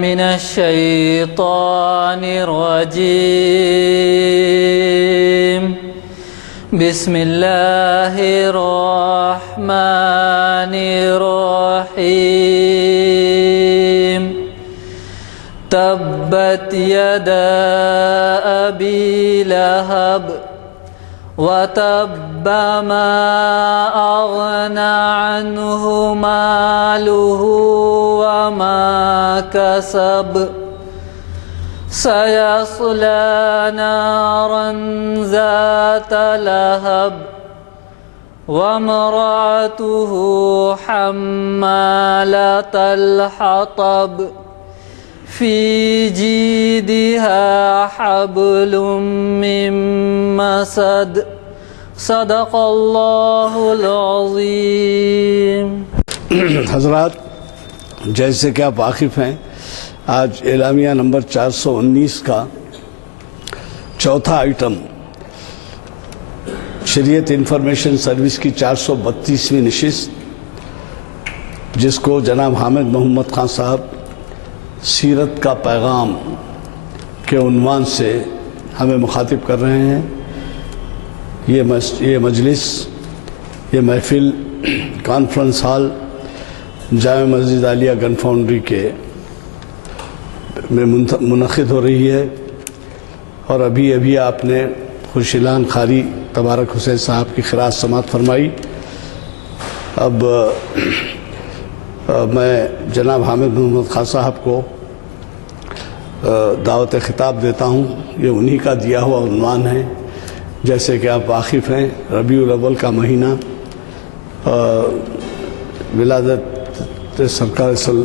من الشيطان الرجيم بسم الله الرحمن الرحيم تبت يدا أبي لهب وتب ما أغنى عنه ماله وما كسب سيصلى نارا ذات لهب وامرأته حمالة الحطب في جيدها حبل من مسد صدق اللہ العظیم۔ حضرات، جیسے کہ آپ واقف ہیں، آج اعلامیہ نمبر 419 کا چوتھا آئٹم شریعت انفارمیشن سروس کی 432ویں نشست، جس کو جناب حامد محمد خان صاحب سیرت کا پیغام کے عنوان سے ہمیں مخاطب کر رہے ہیں، یہ مجلس، یہ محفل کانفرنس ہال جامع مسجد عالیہ گن فاؤنڈری کے میں منعقد ہو رہی ہے، اور ابھی آپ نے خوشیلان قاری تبارک حسین صاحب کی قراءت سماعت فرمائی۔ اب میں جناب حامد محمد خان صاحب کو دعوت خطاب دیتا ہوں۔ یہ انہی کا دیا ہوا عنوان ہے۔ جیسے کہ آپ واقف ہیں، ربیع الاول کا مہینہ ولادت سرکار صلی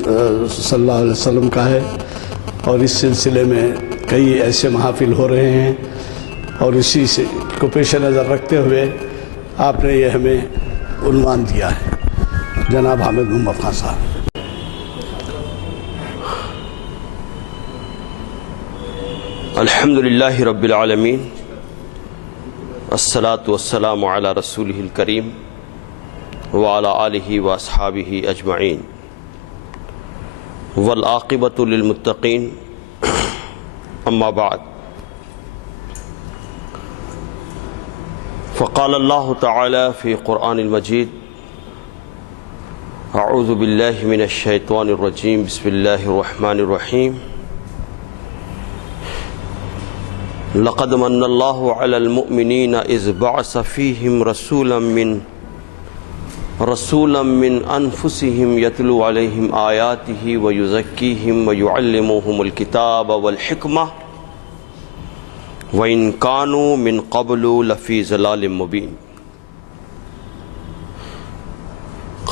اللہ علیہ وسلم کا ہے، اور اس سلسلے میں کئی ایسے محافل ہو رہے ہیں، اور اسی سے کو پیش نظر رکھتے ہوئے آپ نے یہ ہمیں عنوان دیا ہے۔ جناب حامد محمد خان صاحب۔ الحمدللہ رب العالمین، الصلاة والسلام علی رسولہ الکریم وعلی آلہ واصحابہ اجمعین، والعاقبۃ للمتقین، اما بعد، فقال اللہ تعالی فی قرآن المجید: اعوذ باللہ من الشیطان الرجیم، بسم اللہ الرحمن الرحیم، لقد من اللہ علی المؤمنین اذ بعث فیہم رسولا من انفسہم یتلو علیہم آیاتہ ویزکیہم ویعلمہم الکتاب والحکمہ وَإِن كَانُوا مِن قَبْلُ لَفِي ضَلَالٍ مُبِينٍ۔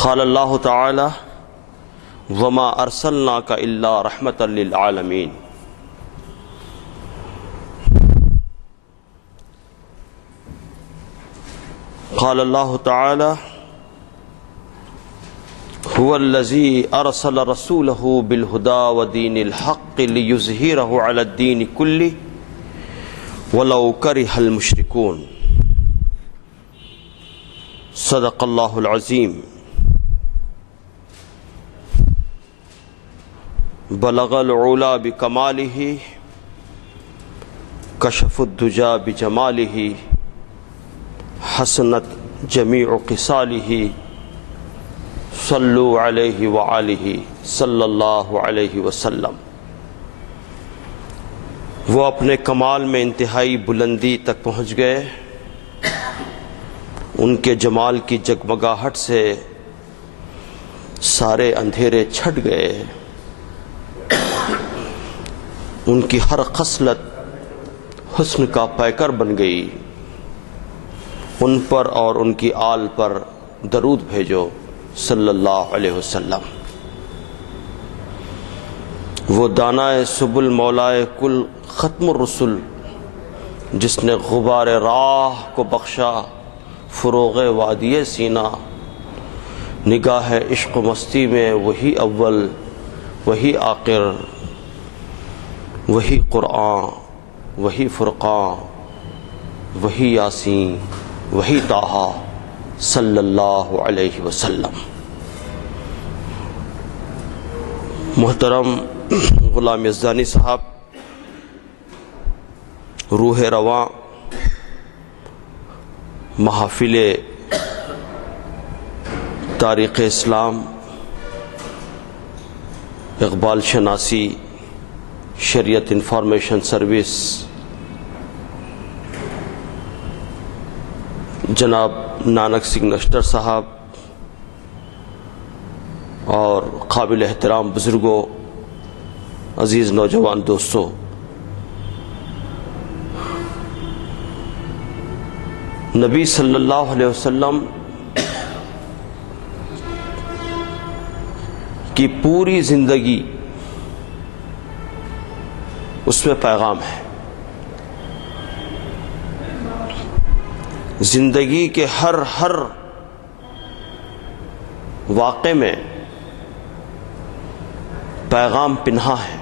قال اللہ تعالی: وَمَا أَرْسَلْنَاكَ إِلَّا رَحْمَةً لِلْعَالَمِينَ۔ قال اللہ تعالی: هُوَ الَّذِي أَرْسَلَ رَسُولَهُ بِالْهُدَى وَدِينِ الْحَقِّ لِيُظْهِرَهُ عَلَى الدِّينِ كُلِّهِ وَلَوْ كَرِهَ الْمُشْرِكُونَ۔ صدق اللہ العظیم۔ بلغ العلا بکمالہ، کشف الدجا بجمالہ، حسنت جمیع خصالہ، صلو علیہ وآلہ صلی اللہ علیہ وسلم۔ وہ اپنے کمال میں انتہائی بلندی تک پہنچ گئے، ان کے جمال کی جگمگاہٹ سے سارے اندھیرے چھٹ گئے، ان کی ہر خصلت حسن کا پیکر بن گئی۔ ان پر اور ان کی آل پر درود بھیجو صلی اللہ علیہ وسلم۔ وہ دانائے سبل مولائے کل ختم الرسل، جس نے غبار راہ کو بخشا فروغ وادی سینہ، نگاہ عشق و مستی میں وہی اول وہی آخر، وہی قرآن، وہی فرقان، وہی یاسین، وہی طٰہٰ صلی اللہ علیہ وسلم۔ محترم غلام یزدانی صاحب روح رواں محافل تاریخ اسلام اقبال شناسی شریعت انفارمیشن سروس جناب نانک سنگھ نشتر صاحب اور قابل احترام بزرگوں، عزیز نوجوان دوستوں، نبی صلی اللہ علیہ وسلم کی پوری زندگی اس میں پیغام ہے۔ زندگی کے ہر واقعے میں پیغام پنہا ہے،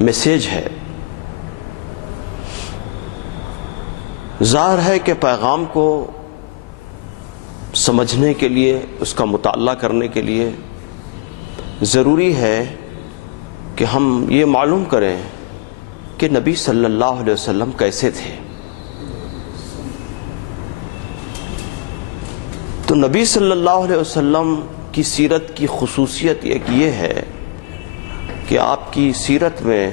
میسیج ہے۔ ظاہر ہے کہ پیغام کو سمجھنے کے لیے، اس کا مطالعہ کرنے کے لیے ضروری ہے کہ ہم یہ معلوم کریں کہ نبی صلی اللہ علیہ وسلم کیسے تھے۔ تو نبی صلی اللہ علیہ وسلم کی سیرت کی خصوصیت ایک یہ ہے کہ آپ کی سیرت میں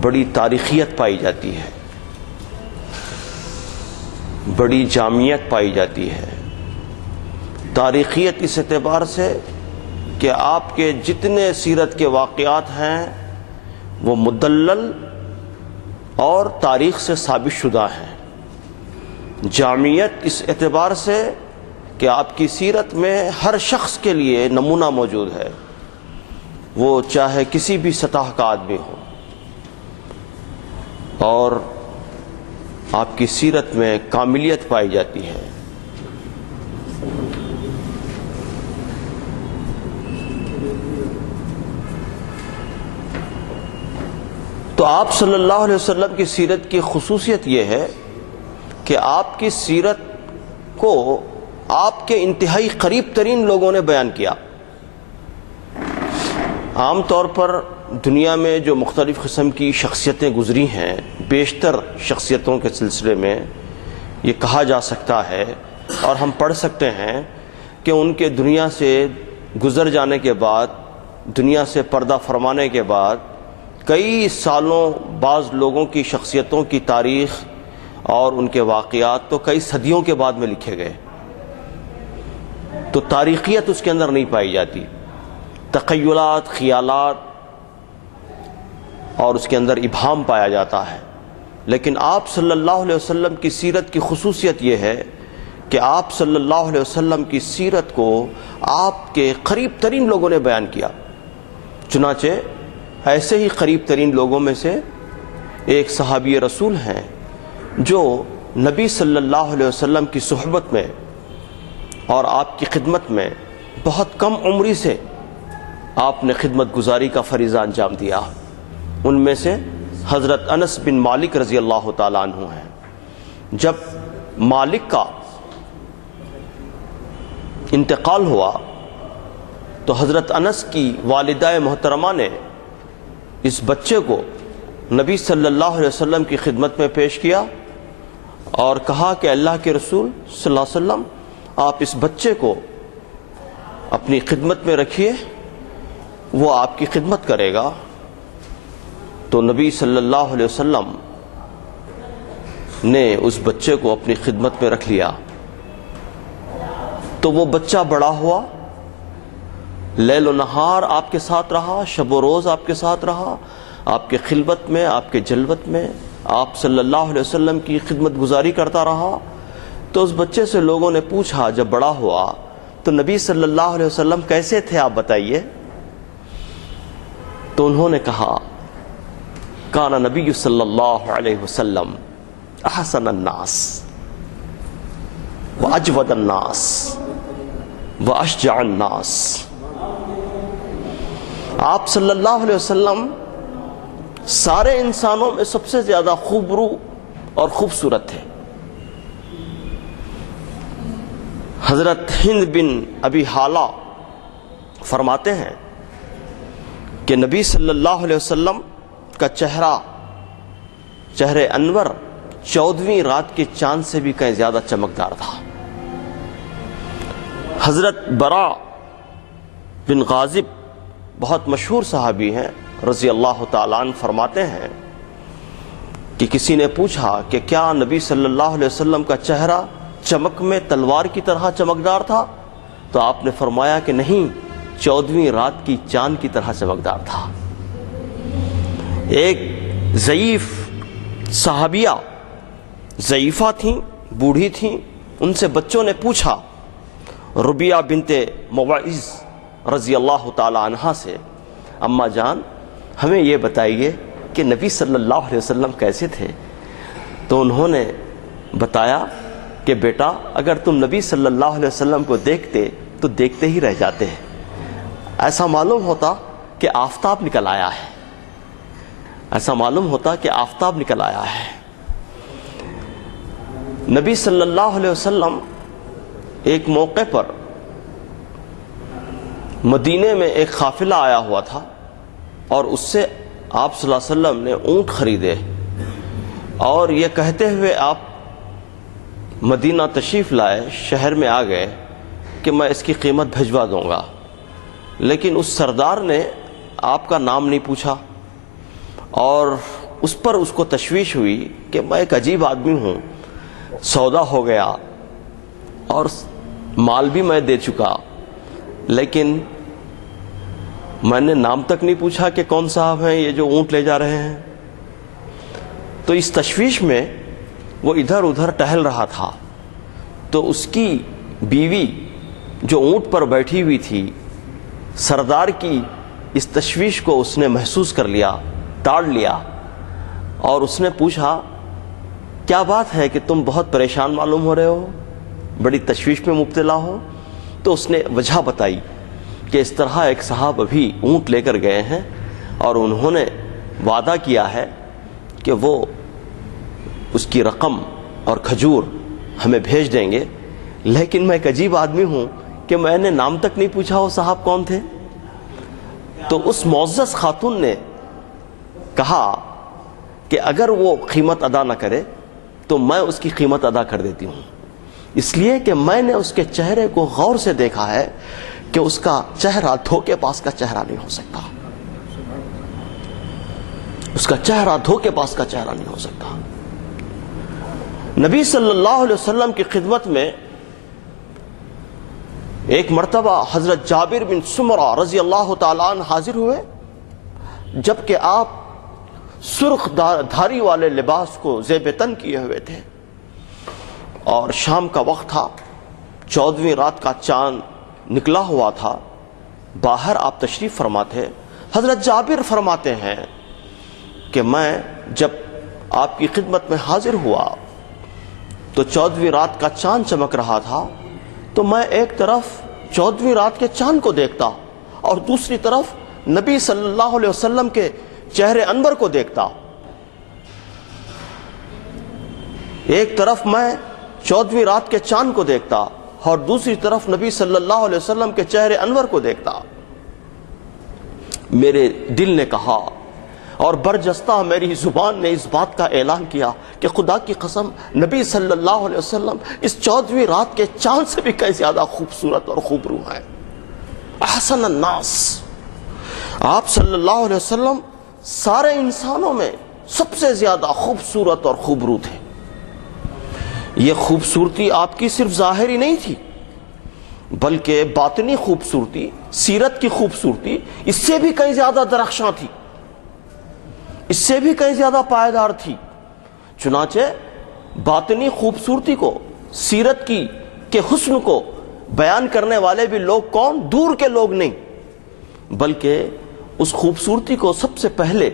بڑی تاریخیت پائی جاتی ہے، بڑی جامعیت پائی جاتی ہے۔ تاریخیت اس اعتبار سے کہ آپ کے جتنے سیرت کے واقعات ہیں وہ مدلل اور تاریخ سے ثابت شدہ ہیں۔ جامعیت اس اعتبار سے کہ آپ کی سیرت میں ہر شخص کے لیے نمونہ موجود ہے، وہ چاہے کسی بھی سطح کا آدمی ہو، اور آپ کی سیرت میں کاملیت پائی جاتی ہے۔ تو آپ صلی اللہ علیہ وسلم کی سیرت کی خصوصیت یہ ہے کہ آپ کی سیرت کو آپ کے انتہائی قریب ترین لوگوں نے بیان کیا۔ عام طور پر دنیا میں جو مختلف قسم کی شخصیتیں گزری ہیں، بیشتر شخصیتوں کے سلسلے میں یہ کہا جا سکتا ہے اور ہم پڑھ سکتے ہیں کہ ان کے دنیا سے گزر جانے کے بعد، دنیا سے پردہ فرمانے کے بعد کئی سالوں بعض لوگوں کی شخصیتوں کی تاریخ اور ان کے واقعات تو کئی صدیوں کے بعد میں لکھے گئے۔ تو تاریخیت اس کے اندر نہیں پائی جاتی، تخیلات، خیالات اور اس کے اندر ابہام پایا جاتا ہے۔ لیکن آپ صلی اللہ علیہ وسلم کی سیرت کی خصوصیت یہ ہے کہ آپ صلی اللہ علیہ وسلم کی سیرت کو آپ کے قریب ترین لوگوں نے بیان کیا۔ چنانچہ ایسے ہی قریب ترین لوگوں میں سے ایک صحابی رسول ہیں جو نبی صلی اللہ علیہ وسلم کی صحبت میں اور آپ کی خدمت میں بہت کم عمری سے آپ نے خدمت گزاری کا فریضہ انجام دیا۔ ان میں سے حضرت انس بن مالک رضی اللہ تعالیٰ عنہ ہیں۔ جب مالک کا انتقال ہوا تو حضرت انس کی والدہ محترمہ نے اس بچے کو نبی صلی اللہ علیہ وسلم کی خدمت میں پیش کیا اور کہا کہ اللہ کے رسول صلی اللہ علیہ وسلم آپ اس بچے کو اپنی خدمت میں رکھیے، وہ آپ کی خدمت کرے گا۔ تو نبی صلی اللہ علیہ وسلم نے اس بچے کو اپنی خدمت میں رکھ لیا۔ تو وہ بچہ بڑا ہوا، لیل و نہار آپ کے ساتھ رہا، شب و روز آپ کے ساتھ رہا، آپ کے خلوت میں، آپ کے جلوت میں آپ صلی اللہ علیہ وسلم کی خدمت گزاری کرتا رہا۔ تو اس بچے سے لوگوں نے پوچھا جب بڑا ہوا تو نبی صلی اللہ علیہ وسلم کیسے تھے آپ بتائیے؟ تو انہوں نے کہا کان نبی صلی اللہ علیہ وسلم احسن الناس واجود الناس واشجع الناس۔ آپ صلی اللہ علیہ وسلم سارے انسانوں میں سب سے زیادہ خوبرو اور خوبصورت تھے۔ حضرت ہند بن ابی حالہ فرماتے ہیں کہ نبی صلی اللہ علیہ وسلم کا چہرے انور 14ویں رات کے چاند سے بھی کہیں زیادہ چمکدار تھا۔ حضرت برا بن غازب بہت مشہور صحابی ہیں رضی اللہ تعالیٰ عنہ، فرماتے ہیں کہ کسی نے پوچھا کہ کیا نبی صلی اللہ علیہ وسلم کا چہرہ چمک میں تلوار کی طرح چمکدار تھا؟ تو آپ نے فرمایا کہ نہیں، 14ویں رات کی چاند کی طرح چمکدار تھا۔ ایک ضعیف صحابیہ، ضعیفہ تھیں، بوڑھی تھیں، ان سے بچوں نے پوچھا ربیہ بنت موعز رضی اللہ تعالی عنہا سے، اماں جان ہمیں یہ بتائیے کہ نبی صلی اللہ علیہ وسلم کیسے تھے؟ تو انہوں نے بتایا کہ بیٹا اگر تم نبی صلی اللہ علیہ وسلم کو دیکھتے تو دیکھتے ہی رہ جاتے ہیں، ایسا معلوم ہوتا کہ آفتاب نکل آیا ہے، ایسا معلوم ہوتا کہ آفتاب نکل آیا ہے۔ نبی صلی اللہ علیہ وسلم ایک موقع پر مدینے میں ایک قافلہ آیا ہوا تھا اور اس سے آپ صلی اللہ علیہ وسلم نے اونٹ خریدے، اور یہ کہتے ہوئے آپ مدینہ تشریف لائے، شہر میں آ گئے کہ میں اس کی قیمت بھجوا دوں گا، لیکن اس سردار نے آپ کا نام نہیں پوچھا، اور اس پر اس کو تشویش ہوئی کہ میں ایک عجیب آدمی ہوں، سودا ہو گیا اور مال بھی میں دے چکا، لیکن میں نے نام تک نہیں پوچھا کہ کون صاحب ہیں یہ جو اونٹ لے جا رہے ہیں۔ تو اس تشویش میں وہ ادھر ادھر ٹہل رہا تھا، تو اس کی بیوی جو اونٹ پر بیٹھی ہوئی تھی، سردار کی اس تشویش کو اس نے محسوس کر لیا، ٹال لیا، اور اس نے پوچھا کیا بات ہے کہ تم بہت پریشان معلوم ہو رہے ہو، بڑی تشویش میں مبتلا ہو؟ تو اس نے وجہ بتائی کہ اس طرح ایک صاحب ابھی اونٹ لے کر گئے ہیں اور انہوں نے وعدہ کیا ہے کہ وہ اس کی رقم اور کھجور ہمیں بھیج دیں گے، لیکن میں ایک عجیب آدمی ہوں کہ میں نے نام تک نہیں پوچھا وہ صاحب کون تھے۔ تو اس معزز خاتون نے کہا کہ اگر وہ قیمت ادا نہ کرے تو میں اس کی قیمت ادا کر دیتی ہوں، اس لیے کہ میں نے اس کے چہرے کو غور سے دیکھا ہے کہ اس کا چہرہ دھوکے باز کا چہرہ نہیں ہو سکتا، اس کا چہرہ دھوکے باز کا چہرہ نہیں ہو سکتا۔ نبی صلی اللہ علیہ وسلم کی خدمت میں ایک مرتبہ حضرت جابر بن سمرہ رضی اللہ تعالیٰ عنہ حاضر ہوئے، جبکہ آپ سرخ دھاری والے لباس کو زیب تن کیے ہوئے تھے، اور شام کا وقت تھا، 14ویں رات کا چاند نکلا ہوا تھا، باہر آپ تشریف فرما تھے۔ حضرت جابر فرماتے ہیں کہ میں جب آپ کی خدمت میں حاضر ہوا تو 14ویں رات کا چاند چمک رہا تھا، تو میں ایک طرف 14ویں رات کے چاند کو دیکھتا اور دوسری طرف نبی صلی اللہ علیہ وسلم کے چہرے انور کو دیکھتا۔ ایک طرف میں 14ویں رات کے چاند کو دیکھتا اور دوسری طرف نبی صلی اللہ علیہ وسلم کے چہرے انور کو دیکھتا۔ میرے دل نے کہا اور برجستہ میری زبان نے اس بات کا اعلان کیا کہ خدا کی قسم نبی صلی اللہ علیہ وسلم اس 14ویں رات کے چاند سے بھی کئی زیادہ خوبصورت اور خوبرو ہیں۔ احسن الناس، آپ صلی اللہ علیہ وسلم سارے انسانوں میں سب سے زیادہ خوبصورت اور خوبرو تھے۔ یہ خوبصورتی آپ کی صرف ظاہری نہیں تھی، بلکہ باطنی خوبصورتی، سیرت کی خوبصورتی اس سے بھی کئی زیادہ درخشاں تھی، اس سے بھی کئی زیادہ پائیدار تھی۔ چنانچہ باطنی خوبصورتی کو، سیرت کی کے حسن کو بیان کرنے والے بھی لوگ کون؟ دور کے لوگ نہیں، بلکہ اس خوبصورتی کو سب سے پہلے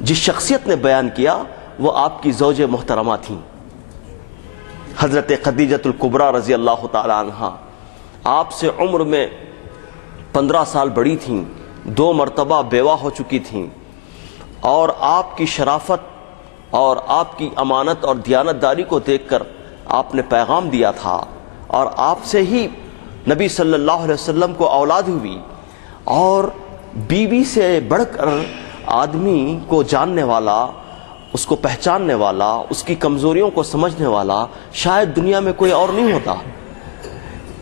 جس شخصیت نے بیان کیا وہ آپ کی زوج محترمہ تھیں، حضرت خدیجۃ الکبریٰ رضی اللہ تعالی عنہا۔ آپ سے عمر میں 15 سال بڑی تھیں، 2 مرتبہ بیوہ ہو چکی تھیں، اور آپ کی شرافت اور آپ کی امانت اور دیانتداری کو دیکھ کر آپ نے پیغام دیا تھا، اور آپ سے ہی نبی صلی اللہ علیہ وسلم کو اولاد ہوئی، اور بیوی سے بڑھ کر آدمی کو جاننے والا، اس کو پہچاننے والا، اس کی کمزوریوں کو سمجھنے والا شاید دنیا میں کوئی اور نہیں ہوتا.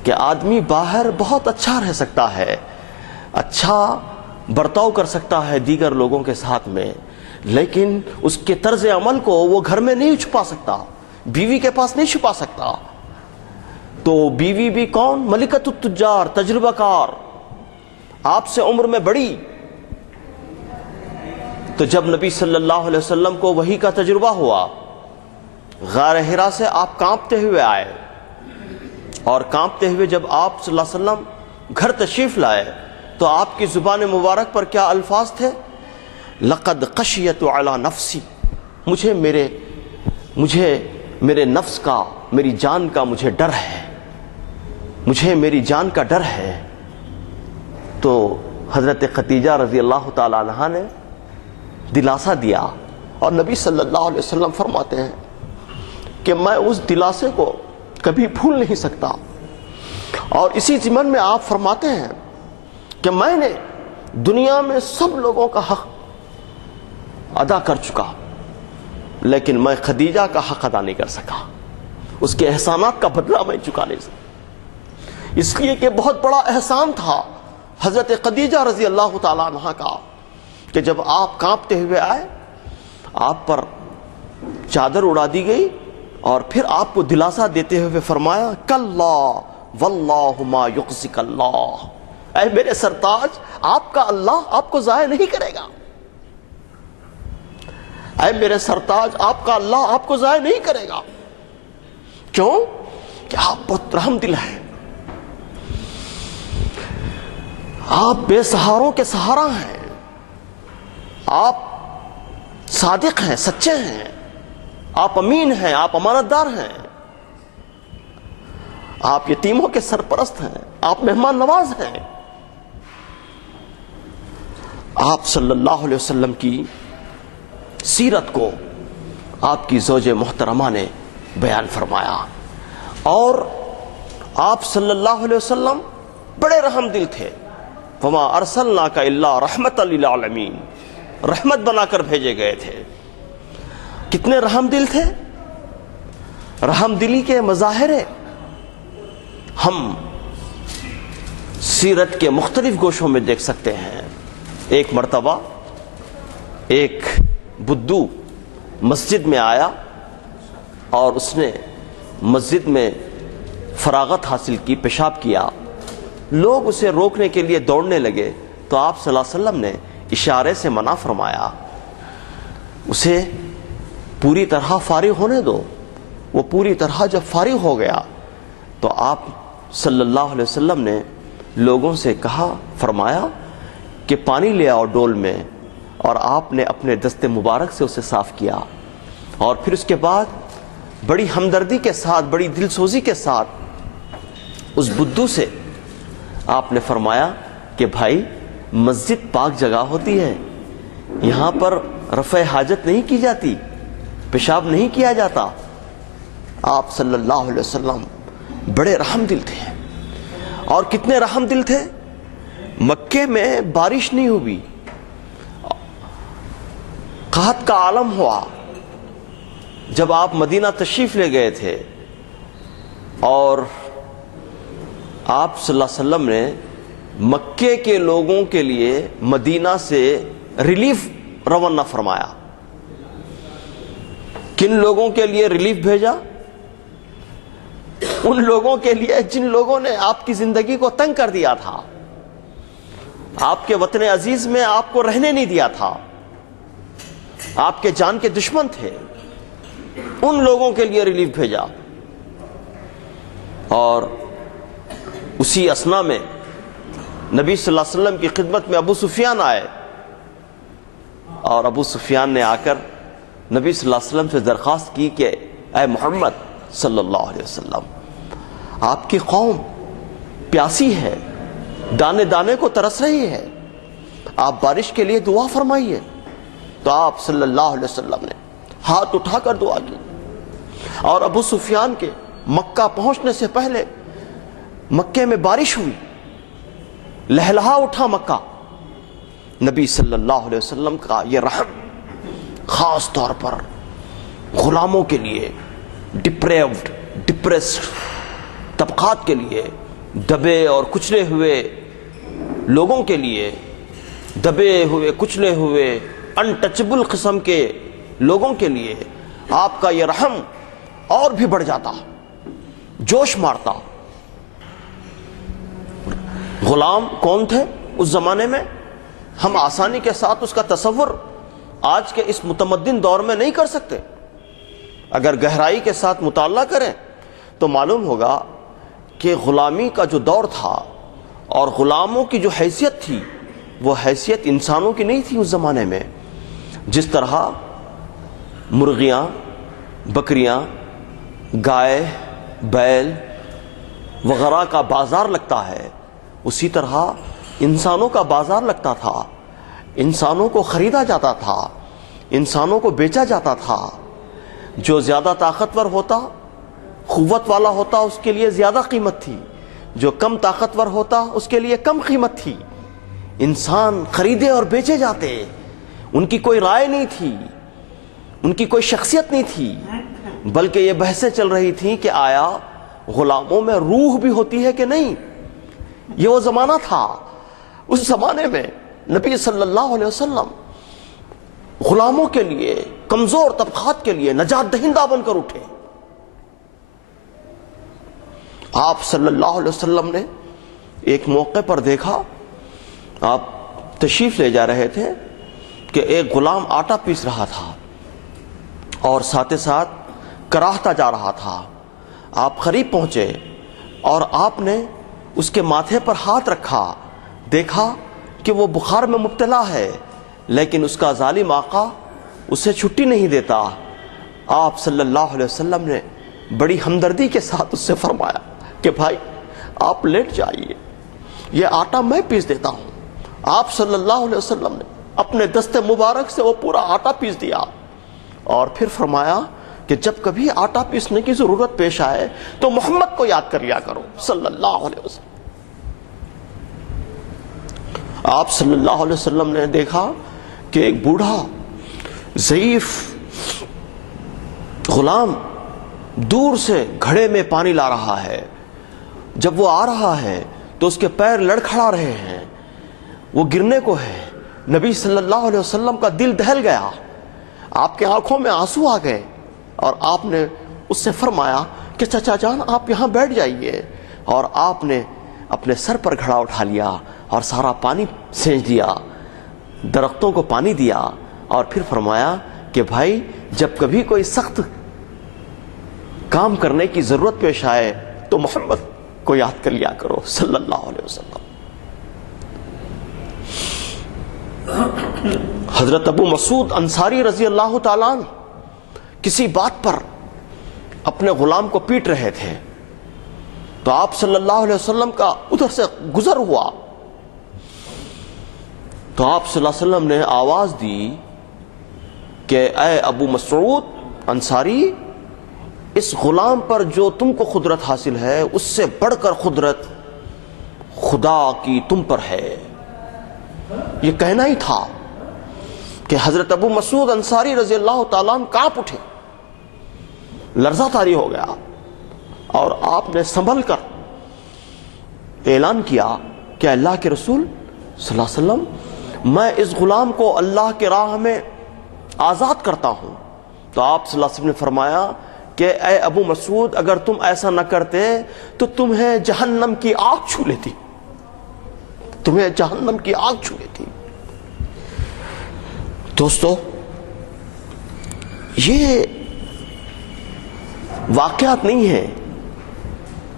کہ آدمی باہر بہت اچھا رہ سکتا ہے، اچھا برتاؤ کر سکتا ہے دیگر لوگوں کے ساتھ میں، لیکن اس کے طرز عمل کو وہ گھر میں نہیں چھپا سکتا، بیوی کے پاس نہیں چھپا سکتا. تو بیوی بھی کون؟ ملکۃ التجار، تجربہ کار، آپ سے عمر میں بڑی. تو جب نبی صلی اللہ علیہ وسلم کو وحی کا تجربہ ہوا، غار حرا سے آپ کانپتے ہوئے آئے، اور کانپتے ہوئے جب آپ صلی اللہ علیہ وسلم گھر تشریف لائے تو آپ کی زبان مبارک پر کیا الفاظ تھے؟ لقد خشیت علی نفسی، مجھے میرے نفس کا، میری جان کا مجھے ڈر ہے، مجھے میری جان کا ڈر ہے. تو حضرت خدیجہ رضی اللہ تعالی عنہا نے دلاسا دیا، اور نبی صلی اللہ علیہ وسلم فرماتے ہیں کہ میں اس دلاسے کو کبھی بھول نہیں سکتا. اور اسی ضمن میں آپ فرماتے ہیں کہ میں نے دنیا میں سب لوگوں کا حق ادا کر چکا، لیکن میں خدیجہ کا حق ادا نہیں کر سکا، اس کے احسانات کا بدلہ میں چکا نہیں سکا. اس لیے کہ بہت بڑا احسان تھا حضرت خدیجہ رضی اللہ تعالی عنہ کا کہ جب آپ کانپتے ہوئے آئے، آپ پر چادر اڑا دی گئی، اور پھر آپ کو دلاسا دیتے ہوئے فرمایا کلا واللہ ما یخزک اللہ، اے میرے سرتاج، آپ کا اللہ آپ کو ضائع نہیں کرے گا. اے میرے سرتاج، آپ کا اللہ آپ کو ضائع نہیں کرے گا. کیوں؟ کہ آپ بہت رحم دل ہیں، آپ بے سہاروں کے سہارا ہیں، آپ صادق ہیں، سچے ہیں، آپ امین ہیں، آپ امانت دار ہیں، آپ یتیموں کے سرپرست ہیں، آپ مہمان نواز ہیں. آپ صلی اللہ علیہ وسلم کی سیرت کو آپ کی زوج محترمہ نے بیان فرمایا، اور آپ صلی اللہ علیہ وسلم بڑے رحم دل تھے. وما ارسلناک الا رحمۃ للعالمین، رحمت بنا کر بھیجے گئے تھے. کتنے رحم دل تھے. رحم دلی کے مظاہرے ہم سیرت کے مختلف گوشوں میں دیکھ سکتے ہیں. ایک مرتبہ ایک بدو مسجد میں آیا، اور اس نے مسجد میں فراغت حاصل کی، پیشاب کیا. لوگ اسے روکنے کے لیے دوڑنے لگے، تو آپ صلی اللہ علیہ وسلم نے اشارے سے منع فرمایا، اسے پوری طرح فارغ ہونے دو. وہ پوری طرح جب فارغ ہو گیا تو آپ صلی اللہ علیہ وسلم نے لوگوں سے کہا، فرمایا کہ پانی لے آؤ ڈول میں، اور آپ نے اپنے دست مبارک سے اسے صاف کیا. اور پھر اس کے بعد بڑی ہمدردی کے ساتھ، بڑی دل سوزی کے ساتھ اس بدو سے آپ نے فرمایا کہ بھائی، مسجد پاک جگہ ہوتی ہے، یہاں پر رفع حاجت نہیں کی جاتی، پیشاب نہیں کیا جاتا. آپ صلی اللہ علیہ وسلم بڑے رحم دل تھے. اور کتنے رحم دل تھے. مکے میں بارش نہیں ہوئی، قحط کا عالم ہوا. جب آپ مدینہ تشریف لے گئے تھے، اور آپ صلی اللہ علیہ وسلم نے مکے کے لوگوں کے لیے مدینہ سے ریلیف روانہ فرمایا. کن لوگوں کے لیے ریلیف بھیجا؟ ان لوگوں کے لیے جن لوگوں نے آپ کی زندگی کو تنگ کر دیا تھا، آپ کے وطن عزیز میں آپ کو رہنے نہیں دیا تھا، آپ کے جان کے دشمن تھے. ان لوگوں کے لیے ریلیف بھیجا. اور اسی اسنا میں نبی صلی اللہ علیہ وسلم کی خدمت میں ابو سفیان آئے، اور ابو سفیان نے آ کر نبی صلی اللہ علیہ وسلم سے درخواست کی کہ اے محمد صلی اللہ علیہ وسلم، آپ کی قوم پیاسی ہے، دانے دانے کو ترس رہی ہے، آپ بارش کے لیے دعا فرمائیے. تو آپ صلی اللہ علیہ وسلم نے ہاتھ اٹھا کر دعا کی. اور ابو سفیان کے مکہ پہنچنے سے پہلے مکے میں بارش ہوئی، لہلہا اٹھا مکہ. نبی صلی اللہ علیہ وسلم کا یہ رحم خاص طور پر غلاموں کے لیے، ڈپریوڈ، ڈپریسڈ طبقات کے لیے، دبے اور کچلے ہوئے لوگوں کے لیے، دبے ہوئے کچلے ہوئے انٹچبل قسم کے لوگوں کے لیے آپ کا یہ رحم اور بھی بڑھ جاتا، جوش مارتا۔ غلام کون تھے اس زمانے میں؟ ہم آسانی کے ساتھ اس کا تصور آج کے اس متمدن دور میں نہیں کر سکتے۔ اگر گہرائی کے ساتھ مطالعہ کریں تو معلوم ہوگا کہ غلامی کا جو دور تھا اور غلاموں کی جو حیثیت تھی وہ حیثیت انسانوں کی نہیں تھی اس زمانے میں۔ جس طرح مرغیاں، بکریاں، گائے، بیل وغیرہ کا بازار لگتا ہے، اسی طرح انسانوں کا بازار لگتا تھا، انسانوں کو خریدا جاتا تھا، انسانوں کو بیچا جاتا تھا۔ جو زیادہ طاقتور ہوتا، قوت والا ہوتا، اس کے لیے زیادہ قیمت تھی، جو کم طاقتور ہوتا اس کے لیے کم قیمت تھی۔ انسان خریدے اور بیچے جاتے، ان کی کوئی رائے نہیں تھی، ان کی کوئی شخصیت نہیں تھی، بلکہ یہ بحثیں چل رہی تھیں کہ آیا غلاموں میں روح بھی ہوتی ہے کہ نہیں۔ یہ وہ زمانہ تھا، اس زمانے میں نبی صلی اللہ علیہ وسلم غلاموں کے لیے، کمزور طبقات کے لیے نجات دہندہ بن کر اٹھے۔ آپ صلی اللہ علیہ وسلم نے ایک موقع پر دیکھا، آپ تشریف لے جا رہے تھے کہ ایک غلام آٹا پیس رہا تھا اور ساتھ ساتھ کراہتا جا رہا تھا۔ آپ قریب پہنچے اور آپ نے اس کے ماتھے پر ہاتھ رکھا، دیکھا کہ وہ بخار میں مبتلا ہے، لیکن اس کا ظالم آقا اسے چھٹی نہیں دیتا۔ آپ صلی اللہ علیہ وسلم نے بڑی ہمدردی کے ساتھ اس سے فرمایا کہ بھائی آپ لیٹ جائیے، یہ آٹا میں پیس دیتا ہوں۔ آپ صلی اللہ علیہ وسلم نے اپنے دست مبارک سے وہ پورا آٹا پیس دیا اور پھر فرمایا کہ جب کبھی آٹا پیسنے کی ضرورت پیش آئے تو محمد کو یاد کر لیا کرو صلی اللہ علیہ وسلم۔ آپ صلی اللہ علیہ وسلم نے دیکھا کہ ایک بوڑھا ضعیف غلام دور سے گھڑے میں پانی لا رہا ہے۔ جب وہ آ رہا ہے تو اس کے پیر لڑکھڑا رہے ہیں، وہ گرنے کو ہے۔ نبی صلی اللہ علیہ وسلم کا دل دہل گیا، آپ کے آنکھوں میں آنسو آ گئے اور آپ نے اس سے فرمایا کہ چچا جان آپ یہاں بیٹھ جائیے، اور آپ نے اپنے سر پر گھڑا اٹھا لیا اور سارا پانی سینچ دیا، درختوں کو پانی دیا، اور پھر فرمایا کہ بھائی جب کبھی کوئی سخت کام کرنے کی ضرورت پیش آئے تو محمد کو یاد کر لیا کرو صلی اللہ علیہ وسلم۔ حضرت ابو مسعود انصاری رضی اللہ تعالیٰ عنہ کسی بات پر اپنے غلام کو پیٹ رہے تھے تو آپ صلی اللہ علیہ وسلم کا ادھر سے گزر ہوا تو آپ صلی اللہ علیہ وسلم نے آواز دی کہ اے ابو مسعود انصاری، اس غلام پر جو تم کو قدرت حاصل ہے اس سے بڑھ کر قدرت خدا کی تم پر ہے۔ یہ کہنا ہی تھا کہ حضرت ابو مسعود انصاری رضی اللہ تعالیٰ عنہ کانپ اٹھے، لرزہ طاری ہو گیا، اور آپ نے سنبھل کر اعلان کیا کہ اللہ کے رسول صلی اللہ علیہ وسلم میں اس غلام کو اللہ کے راہ میں آزاد کرتا ہوں۔ تو آپ صلی اللہ علیہ وسلم نے فرمایا کہ اے ابو مسعود اگر تم ایسا نہ کرتے تو تمہیں جہنم کی آگ چھو لیتی، تمہیں جہنم کی آگ چھو لیتی۔ دوستو، یہ واقعات نہیں ہیں،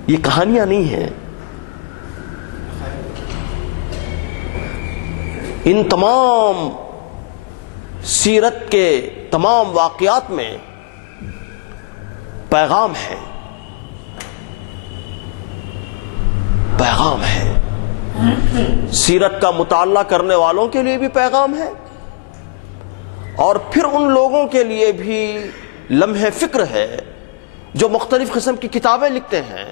یہ کہانیاں نہیں ہیں، ان تمام سیرت کے تمام واقعات میں پیغام ہے، پیغام ہے۔ سیرت کا مطالعہ کرنے والوں کے لیے بھی پیغام ہے، اور پھر ان لوگوں کے لیے بھی لمحے فکر ہے جو مختلف قسم کی کتابیں لکھتے ہیں۔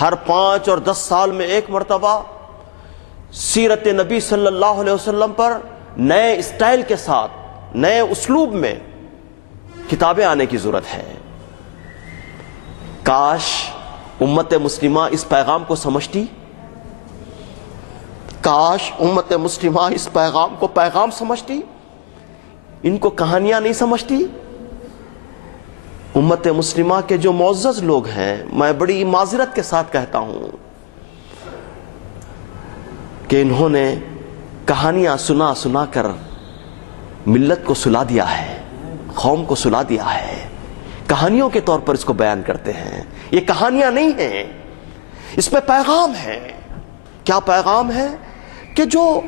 ہر 5 اور 10 سال میں ایک مرتبہ سیرت نبی صلی اللہ علیہ وسلم پر نئے اسٹائل کے ساتھ، نئے اسلوب میں کتابیں آنے کی ضرورت ہے۔ کاش امت مسلمہ اس پیغام کو سمجھتی، کاش امت مسلمہ اس پیغام کو پیغام سمجھتی، ان کو کہانیاں نہیں سمجھتی۔ امت مسلمہ کے جو معزز لوگ ہیں، میں بڑی معذرت کے ساتھ کہتا ہوں کہ انہوں نے کہانیاں سنا سنا کر ملت کو سلا دیا ہے، قوم کو سلا دیا ہے، کہانیوں کے طور پر اس کو بیان کرتے ہیں۔ یہ کہانیاں نہیں ہیں، اس میں پیغام ہے۔ کیا پیغام ہے؟ کہ جو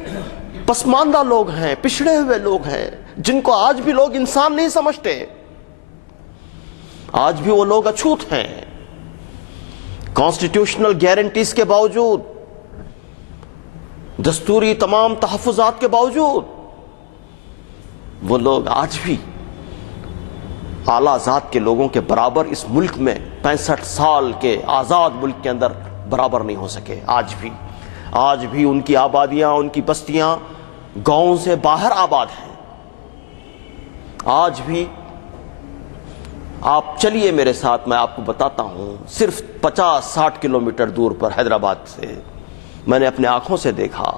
پسماندہ لوگ ہیں، پچھڑے ہوئے لوگ ہیں، جن کو آج بھی لوگ انسان نہیں سمجھتے، آج بھی وہ لوگ اچھوت ہیں، کانسٹیٹیوشنل گارنٹیز کے باوجود، دستوری تمام تحفظات کے باوجود، وہ لوگ آج بھی اعلیٰ ذات کے لوگوں کے برابر اس ملک میں 65 سال کے آزاد ملک کے اندر برابر نہیں ہو سکے۔ آج بھی ان کی آبادیاں، ان کی بستیاں گاؤں سے باہر آباد ہیں۔ آج بھی آپ چلیے میرے ساتھ، میں آپ کو بتاتا ہوں، صرف 50-60 کلومیٹر دور پر حیدرآباد سے میں نے اپنے آنکھوں سے دیکھا،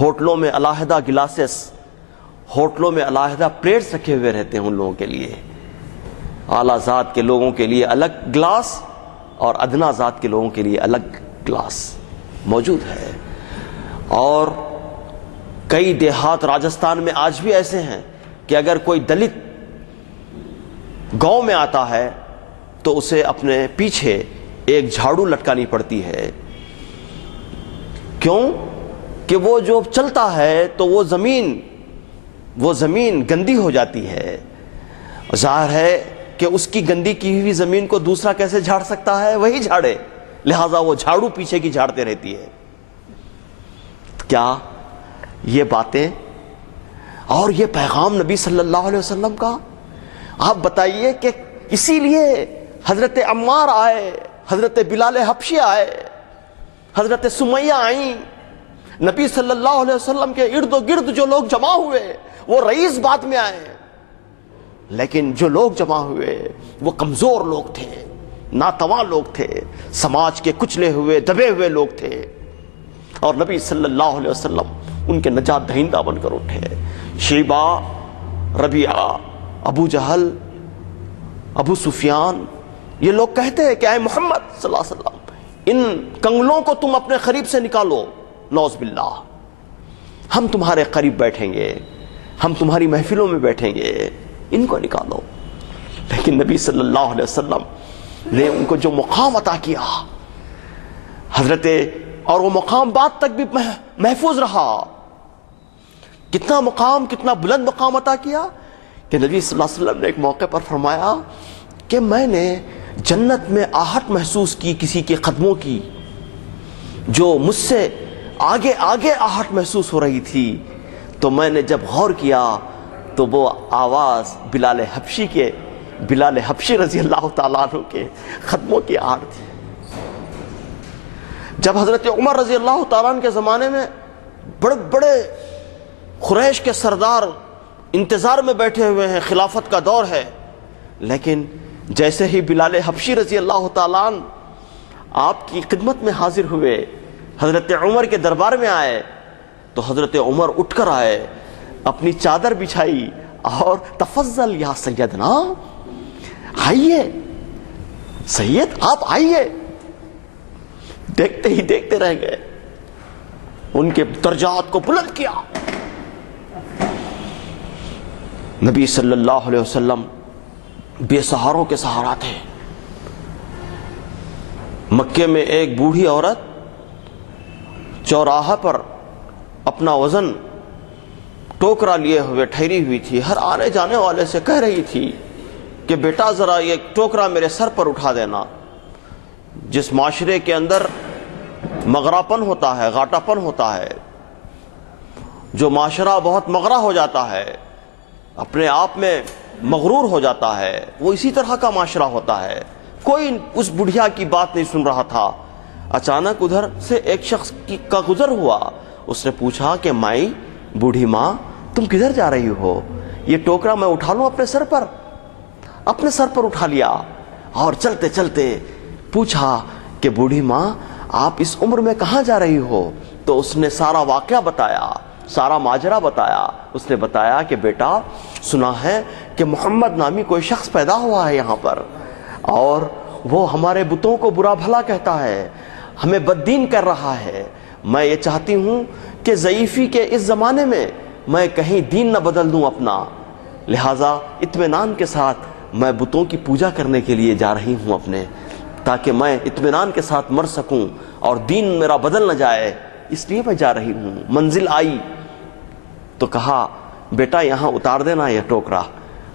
ہوٹلوں میں علیحدہ گلاسز، ہوٹلوں میں علیحدہ پلیٹس رکھے ہوئے رہتے ہیں ان لوگوں کے لیے، اعلیٰ ذات کے لوگوں کے لیے الگ گلاس اور ادنا ذات کے لوگوں کے لیے الگ گلاس موجود ہے۔ اور کئی دیہات راجستھان میں آج بھی ایسے ہیں کہ اگر کوئی دلت گاؤں میں آتا ہے تو اسے اپنے پیچھے ایک جھاڑو لٹکانی پڑتی ہے۔ کیوں؟ کہ وہ جو چلتا ہے تو وہ زمین گندی ہو جاتی ہے۔ ظاہر ہے کہ اس کی گندی کی ہوئی زمین کو دوسرا کیسے جھاڑ سکتا ہے؟ وہی جھاڑے، لہذا وہ جھاڑو پیچھے کی جھاڑتے رہتی ہے۔ کیا یہ باتیں اور یہ پیغام نبی صلی اللہ علیہ وسلم کا؟ آپ بتائیے کہ اسی لیے حضرت عمار آئے، حضرت بلال حبشی آئے، حضرت سمیہ آئیں، نبی صلی اللہ علیہ وسلم کے ارد و گرد جو لوگ جمع ہوئے وہ رئیس بعد میں آئے، لیکن جو لوگ جمع ہوئے وہ کمزور لوگ تھے، ناتواں لوگ تھے، سماج کے کچلے ہوئے دبے ہوئے لوگ تھے، اور نبی صلی اللہ علیہ وسلم ان کے نجات دہندہ بن کر اٹھے۔ شیبہ، ربیعہ، ابو جہل، ابو سفیان، یہ لوگ کہتے ہیں کہ اے محمد صلی اللہ علیہ وسلم، ان کنگلوں کو تم اپنے قریب سے نکالو، نعوذ باللہ، ہم تمہارے قریب بیٹھیں گے، ہم تمہاری محفلوں میں بیٹھیں گے، ان کو نکالو۔ لیکن نبی صلی اللہ علیہ وسلم نے ان کو جو مقام عطا کیا اور وہ مقام بعد تک بھی محفوظ رہا، کتنا مقام، کتنا بلند مقام عطا کیا کہ نبی صلی اللہ علیہ وسلم نے ایک موقع پر فرمایا کہ میں نے جنت میں آہٹ محسوس کی کسی کے قدموں کی، جو مجھ سے آگے آگے آہٹ محسوس ہو رہی تھی، تو میں نے جب غور کیا تو وہ آواز بلال حبشی رضی اللہ تعالیٰ عنہ کے قدموں کی آہٹ تھی۔ جب حضرت عمر رضی اللہ تعالیٰ عنہ کے زمانے میں بڑے بڑے قریش کے سردار انتظار میں بیٹھے ہوئے ہیں، خلافت کا دور ہے، لیکن جیسے ہی بلال حبشی رضی اللہ تعالیٰ عنہ آپ کی خدمت میں حاضر ہوئے، حضرت عمر کے دربار میں آئے، تو حضرت عمر اٹھ کر آئے، اپنی چادر بچھائی اور تفضل یا سیدنا، آئیے سید، آپ آئیے۔ دیکھتے ہی دیکھتے رہ گئے، ان کے درجات کو بلند کیا۔ نبی صلی اللہ علیہ وسلم بے سہاروں کے سہارا تھے۔ مکے میں ایک بوڑھی عورت چوراہا پر اپنا وزن ٹوکرا لیے ہوئے ٹھہری ہوئی تھی، ہر آنے جانے والے سے کہہ رہی تھی کہ بیٹا ذرا یہ ٹوکرا میرے سر پر اٹھا دینا۔ جس معاشرے کے اندر مغراپن ہوتا ہے، گھاٹاپن ہوتا ہے، جو معاشرہ بہت مغرا ہو جاتا ہے، اپنے آپ میں مغرور ہو جاتا ہے، وہ اسی طرح کا معاشرہ ہوتا ہے۔ کوئی اس بڑھیا کی بات نہیں سن رہا تھا، اچانک ادھر سے ایک شخص کا گزر ہوا، اس نے پوچھا کہ مائی بوڑھی ماں تم کدھر جا رہی ہو؟ یہ ٹوکرا میں اٹھا لوں اپنے سر پر؟ اپنے سر پر اٹھا لیا اور چلتے چلتے پوچھا کہ بوڑھی ماں آپ اس عمر میں کہاں جا رہی ہو؟ تو اس نے سارا واقعہ بتایا، سارا ماجرا بتایا. اس نے بتایا کہ بیٹا سنا ہے کہ محمد نامی کوئی شخص پیدا ہوا ہے یہاں پر، اور وہ ہمارے بتوں کو برا بھلا کہتا ہے، ہمیں بددین کر رہا ہے. میں یہ چاہتی ہوں کہ ضعیفی کے اس زمانے میں میں کہیں دین نہ بدل دوں اپنا، لہٰذا اطمینان کے ساتھ میں بتوں کی پوجا کرنے کے لیے جا رہی ہوں اپنے، تاکہ میں اطمینان کے ساتھ مر سکوں اور دین میرا بدل نہ جائے، اس لیے میں جا رہی ہوں. منزل آئی تو کہا بیٹا یہاں اتار دینا یہ ٹوکرا.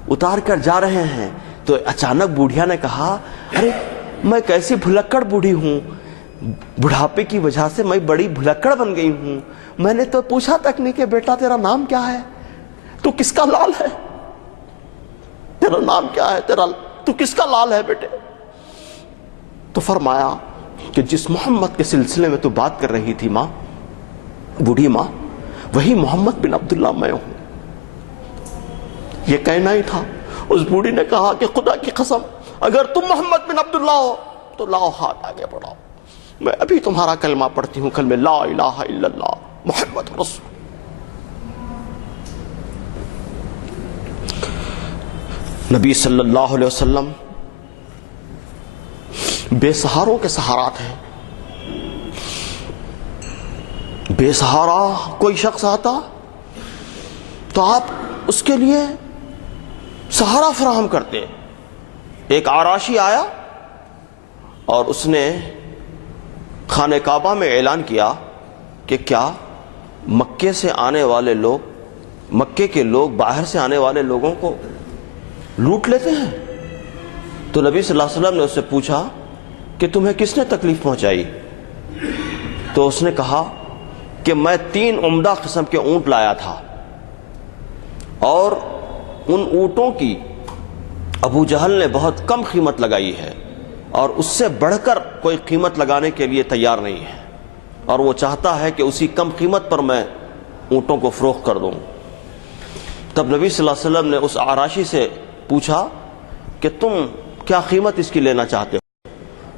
اتار کر جا رہے ہیں تو اچانک بوڑھیا نے کہا ارے میں کیسی بھلکڑ بوڑھی ہوں، بڑھاپے کی وجہ سے میں بڑی بھلکڑ بن گئی ہوں. میں نے تو پوچھا تک نہیں کہ بیٹا تیرا نام کیا ہے، تو کس کا لال ہے، تیرا نام کیا ہے، تو کس کا لال ہے بیٹے؟ تو فرمایا کہ جس محمد کے سلسلے میں تو بات کر رہی تھی ماں، بوڑھی ماں، وہی محمد بن عبداللہ میں ہوں. یہ کہنا ہی تھا. اس بوڑھی نے کہا کہ خدا کی قسم اگر تم محمد بن عبداللہ ہو تو لاؤ ہاتھ آگے بڑھاؤ، میں ابھی تمہارا کلمہ پڑھتی ہوں، کلمہ لا الہ الا اللہ محمد رسول. نبی صلی اللہ علیہ وسلم بے سہاروں کے سہارا تھے. بے سہارا کوئی شخص آتا تو آپ اس کے لیے سہارا فراہم کرتے. ایک آراشی آیا اور اس نے خانہ کعبہ میں اعلان کیا کہ کیا مکے سے آنے والے لوگ، مکے کے لوگ باہر سے آنے والے لوگوں کو لوٹ لیتے ہیں؟ تو نبی صلی اللہ علیہ وسلم نے اس سے پوچھا کہ تمہیں کس نے تکلیف پہنچائی؟ تو اس نے کہا کہ میں 3 عمدہ قسم کے اونٹ لایا تھا، اور ان اونٹوں کی ابو جہل نے بہت کم قیمت لگائی ہے، اور اس سے بڑھ کر کوئی قیمت لگانے کے لیے تیار نہیں ہے، اور وہ چاہتا ہے کہ اسی کم قیمت پر میں اونٹوں کو فروخت کر دوں. تب نبی صلی اللہ علیہ وسلم نے اس آراشی سے پوچھا کہ تم کیا قیمت اس کی لینا چاہتے ہو؟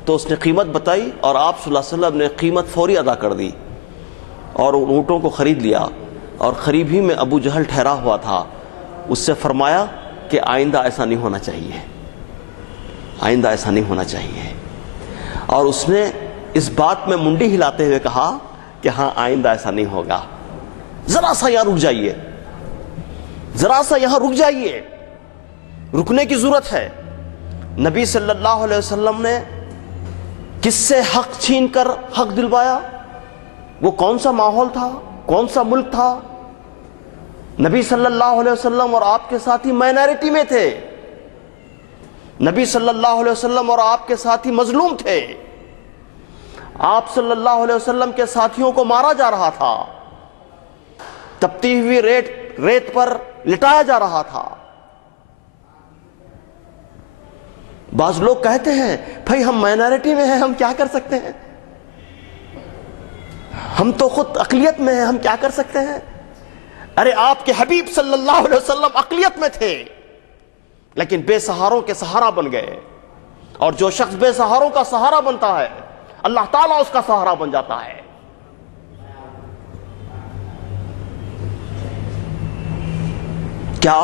تو اس نے قیمت بتائی اور آپ صلی اللہ علیہ وسلم نے قیمت فوری ادا کر دی اور ان اونٹوں کو خرید لیا. اور قریب ہی میں ابو جہل ٹھہرا ہوا تھا. اس سے فرمایا کہ آئندہ ایسا نہیں ہونا چاہیے، آئندہ ایسا نہیں ہونا چاہیے. اور اس نے اس بات میں منڈی ہلاتے ہوئے کہا کہ ہاں آئندہ ایسا نہیں ہوگا. ذرا سا یہاں رک جائیے، ذرا سا یہاں رک جائیے، رکنے کی ضرورت ہے. نبی صلی اللہ علیہ وسلم نے کس سے حق چھین کر حق دلوایا؟ وہ کون سا ماحول تھا، کون سا ملک تھا؟ نبی صلی اللہ علیہ وسلم اور آپ کے ساتھی مائنارٹی میں تھے. نبی صلی اللہ علیہ وسلم اور آپ کے ساتھی مظلوم تھے. آپ صلی اللہ علیہ وسلم کے ساتھیوں کو مارا جا رہا تھا، تپتی ہوئی ریت پر لٹایا جا رہا تھا. بعض لوگ کہتے ہیں بھائی ہم مائنارٹی میں ہیں، ہم کیا کر سکتے ہیں، ہم تو خود اقلیت میں ہیں، ہم کیا کر سکتے ہیں. ارے آپ کے حبیب صلی اللہ علیہ وسلم اقلیت میں تھے لیکن بے سہاروں کے سہارا بن گئے. اور جو شخص بے سہاروں کا سہارا بنتا ہے اللہ تعالیٰ اس کا سہارا بن جاتا ہے. کیا